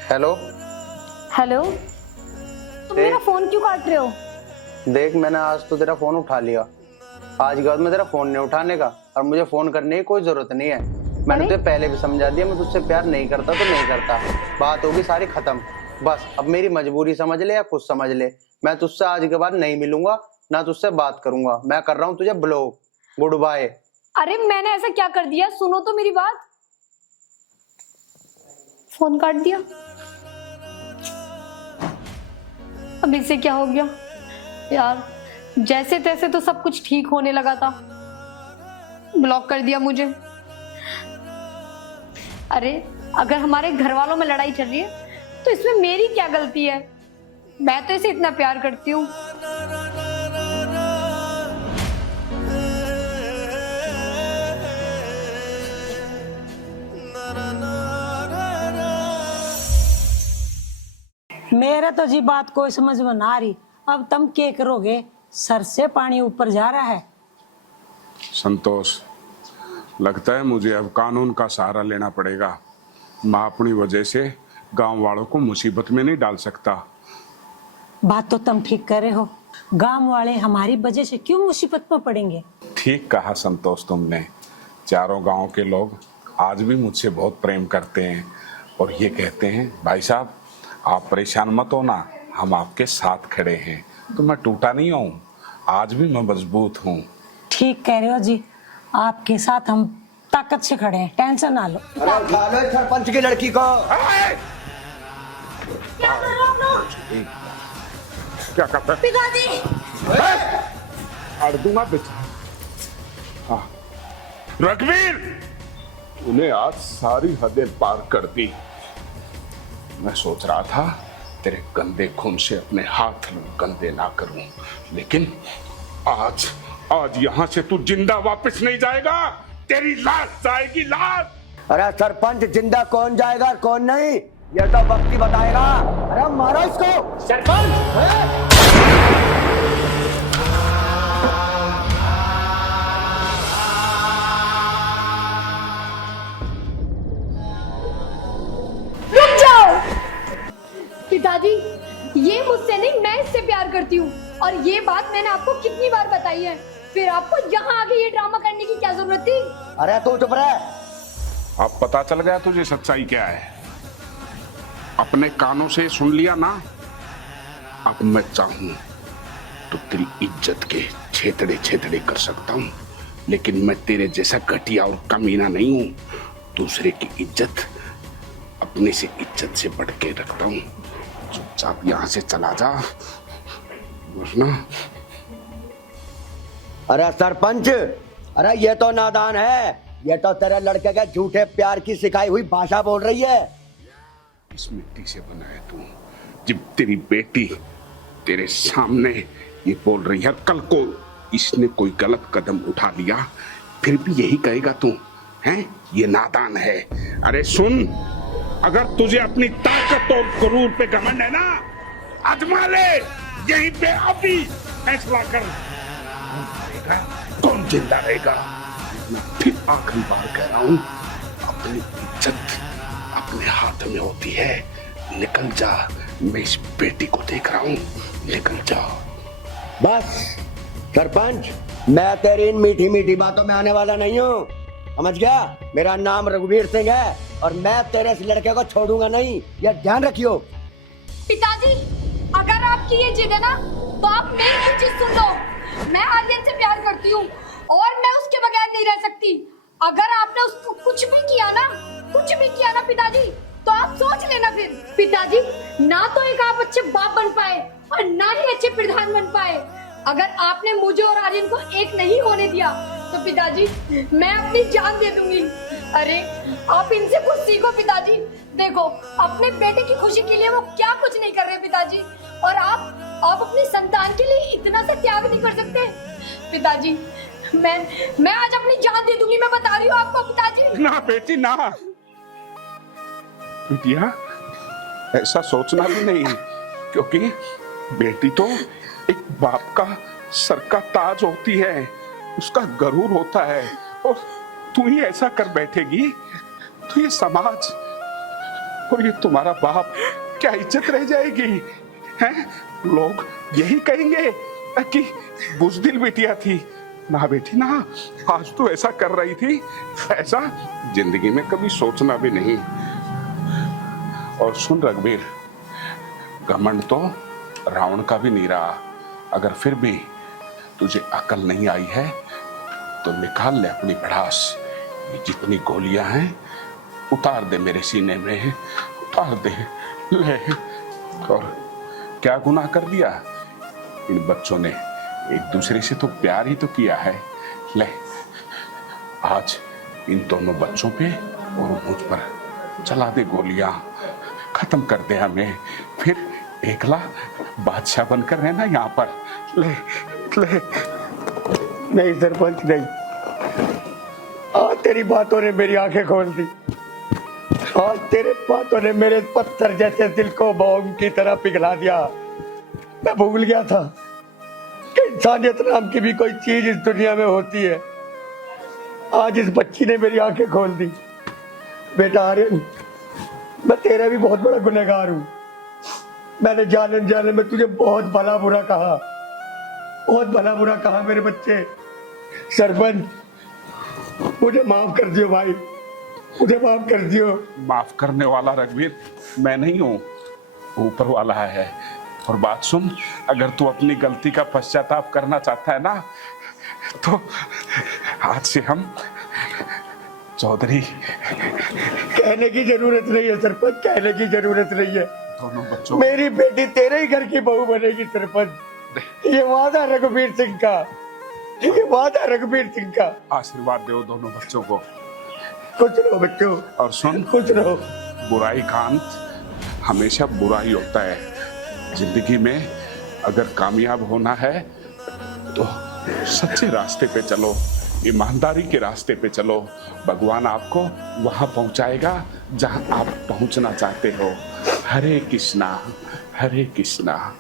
हेलो हेलो, तुम मेरा फोन क्यों काट रहे हो? देख, मैंने आज तो तेरा फोन उठा लिया। आज के बाद में तेरा फोन नहीं उठाने का, और मुझे फोन करने की कोई जरूरत नहीं है। मैंने तुझे पहले भी समझा दिया, मैं तुझसे प्यार नहीं करता तो नहीं करता। बात होगी सारी खत्म। बस अब मेरी मजबूरी समझ ले या कुछ समझ ले, मैं तुझसे आज के बाद नहीं मिलूंगा, ना तुझसे बात करूंगा। मैं कर रहा हूँ तुझे ब्लॉक। Good bye. अरे मैंने ऐसा क्या कर दिया? सुनो तो मेरी बात। फोन काट दिया। अब इससे क्या हो गया यार? जैसे तैसे तो सब कुछ ठीक होने लगा था, ब्लॉक कर दिया मुझे। अरे अगर हमारे घर वालों में लड़ाई चल रही है तो इसमें मेरी क्या गलती है? मैं तो इसे इतना प्यार करती हूँ। मेरे तो जी बात कोई समझ में ना आ रही। अब तुम क्या करोगे? सर से पानी ऊपर जा रहा है। संतोष, लगता है मुझे अब कानून का सहारा लेना पड़ेगा। मैं अपनी वजह से गांव वालों को मुसीबत में नहीं डाल सकता। बात तो तुम ठीक कर रहे हो। गांव वाले हमारी वजह से क्यों मुसीबत में पड़ेंगे? ठीक कहा संतोष तुमने। चारों गांव के लोग आज भी मुझसे बहुत प्रेम करते हैं और ये कहते हैं, भाई साहब आप परेशान मत होना, हम आपके साथ खड़े हैं। तो मैं टूटा नहीं हूँ, आज भी मैं मजबूत हूँ। ठीक कह रहे हो जी, आपके साथ हम ताकत से खड़े हैं, टेंशन ना लो। अरे उठा लो सरपंच की लड़की को। क्या कर रहे हो? क्या करता है? पिताजी! अड़ दूंगा बेटा। हाँ रघुवीर, उन्हें आज सारी हदें पार कर दी। मैं सोच रहा था तेरे गंदे खून से अपने हाथ गंदे ना करूं, लेकिन आज आज यहाँ से तू जिंदा वापस नहीं जाएगा, तेरी लाश जाएगी, लाश। अरे सरपंच, जिंदा कौन जाएगा और कौन नहीं, ये तो वक्त ही बताएगा। अरे मारो इसको। सरपंच रुक जाओ। पिताजी, ये मुझसे नहीं, मैं इससे प्यार करती हूँ और ये बात मैंने आपको कितनी बार बताई है, फिर आपको यहाँ आके ये ड्रामा करने की क्या जरूरत थी? अरे तू चुप रह। अब पता चल गया तुझे सच्चाई क्या है, अपने कानों से सुन लिया ना। अब मैं चाहूं तो तेरी इज्जत के छेतड़े छेतड़े कर सकता हूं, लेकिन मैं तेरे जैसा घटिया और कमीना नहीं हूं। दूसरे की इज्जत अपने से इज्जत से बढ़ के रखता हूं। चुपचाप यहां से चला जा, बुझना। अरे सरपंच, अरे ये तो नादान है, ये तो तेरे लड़के के झूठे प्यार की सिखाई हुई भाषा बोल रही है। इस मिट्टी से बना है तू। जब तेरी बेटी तेरे सामने ये बोल रही है, कल को इसने कोई गलत कदम उठा लिया, फिर भी यही कहेगा तू, हैं? ये नादान है। अरे सुन, अगर तुझे अपनी ताकत और गुरूर पे घमंड है ना, आजमा ले, यहीं पे अभी फैसला कर, कौन जिंदा रहेगा। मैं फिर आखिरी बार कह रहा हूं, अपनी इज्जत अपने हाथ में होती है। निकल जा, मैं इस बेटी को देख रहा हूं, निकल जा। बस सरपंच, मैं तेरी इन मीठी मीठी बातों में आने वाला नहीं हूँ, समझ गया? मेरा नाम रघुवीर सिंह है और मैं तेरे इस लड़के को छोड़ूंगा नहीं, यह ध्यान रखियो। पिताजी, अगर आपकी ये जिद है ना, तो आप मेरी भी जिद सुन लो। मैं आर्यन से प्यार करती हूँ और मैं उसके बगैर नहीं रह सकती। अगर आपने उसको कुछ भी किया ना पिताजी, तो आप सोच लेना फिर। पिताजी, ना तो एक आप अच्छे बाप बन पाए और ना ही अच्छे प्रधान बन पाए। अगर आपने मुझे और आर्यन को एक नहीं होने दिया, तो पिताजी मैं अपनी जान दे दूंगी। अरे आप इनसे कुछ सीखो पिताजी। देखो, अपने बेटे की खुशी के लिए वो क्या कुछ नहीं कर रहे पिताजी, और आप अपनी संतान के लिए इतना सा त्याग नहीं कर सकते पिताजी। मैं आज अपनी जान दे दूंगी, मैं बता रही हूँ आपको पिताजी। ना बेटी ना, बिटिया ऐसा सोचना भी नहीं, क्योंकि बेटी तो एक बाप का सर का ताज होती है, उसका गरूर होता है, और तू ही ऐसा कर बैठेगी तो ये समाज और ये तुम्हारा बाप क्या इज्जत रह जाएगी, हैं? लोग यही कहेंगे कि बुजदिल बिटिया थी। ना बेटी ना, आज तू ऐसा कर रही थी, ऐसा जिंदगी में कभी सोचना भी नहीं। और सुन रघुवीर, घमंड तो रावण का भी नहीं रहा। अगर फिर भी तुझे अकल नहीं आई है तो निकाल ले अपनी भड़ास, ये जितनी गोलियां हैं उतार दे मेरे सीने में, उतार दे ले। और क्या गुनाह कर दिया? इन बच्चों ने एक दूसरे से तो प्यार ही तो किया है। ले, आज इन दोनों बच्चों पे और मुझ पर चला दे गोलियां, खत्म कर दे हमें, फिर एकला बादशाह बनकर रहना यहाँ पर। ले ले। नहीं सरपंच नहीं, आज तेरी बातों ने मेरी आंखें खोल दी। आज तेरे बातों ने मेरे पत्थर जैसे दिल को बॉम्ब की तरह पिघला दिया। मैं भूल गया था कि इंसानियत नाम की भी कोई चीज इस दुनिया में होती है। आज इस बच्ची ने मेरी आंखें खोल दी। बेटा आर्यन, मैं तेरा भी बहुत बड़ा गुनहगार हूँ। मैंने जाने जाने में तुझे बहुत भला बुरा कहा, बहुत भला बुरा कहा मेरे बच्चे। सरपंच, मुझे माफ कर दियो भाई, मुझे माफ कर दियो। माफ करने वाला रघुवीर मैं नहीं हूँ, ऊपर वाला है। और बात सुन, अगर तू अपनी गलती का पश्चाताप करना चाहता है ना, तो आज से हम चौधरी। कहने की जरूरत नहीं है सरपंच, कहने की जरूरत नहीं है। दोनों बच्चों, मेरी बेटी तेरे ही घर की बहू बनेगी सरपंच। ये वादा रघुवीर सिंह का, ये वादा रघुवीर सिंह का। आशीर्वाद दो दोनों बच्चों को। खुश रहो बच्चों। और सुन, खुश रहो। बुराई का अंत हमेशा बुरा ही होता है। जिंदगी में अगर कामयाब होना है तो सच्चे रास्ते पे चलो, ईमानदारी के रास्ते पे चलो, भगवान आपको वहां पहुंचाएगा जहां आप पहुंचना चाहते हो। हरे कृष्णा, हरे कृष्णा।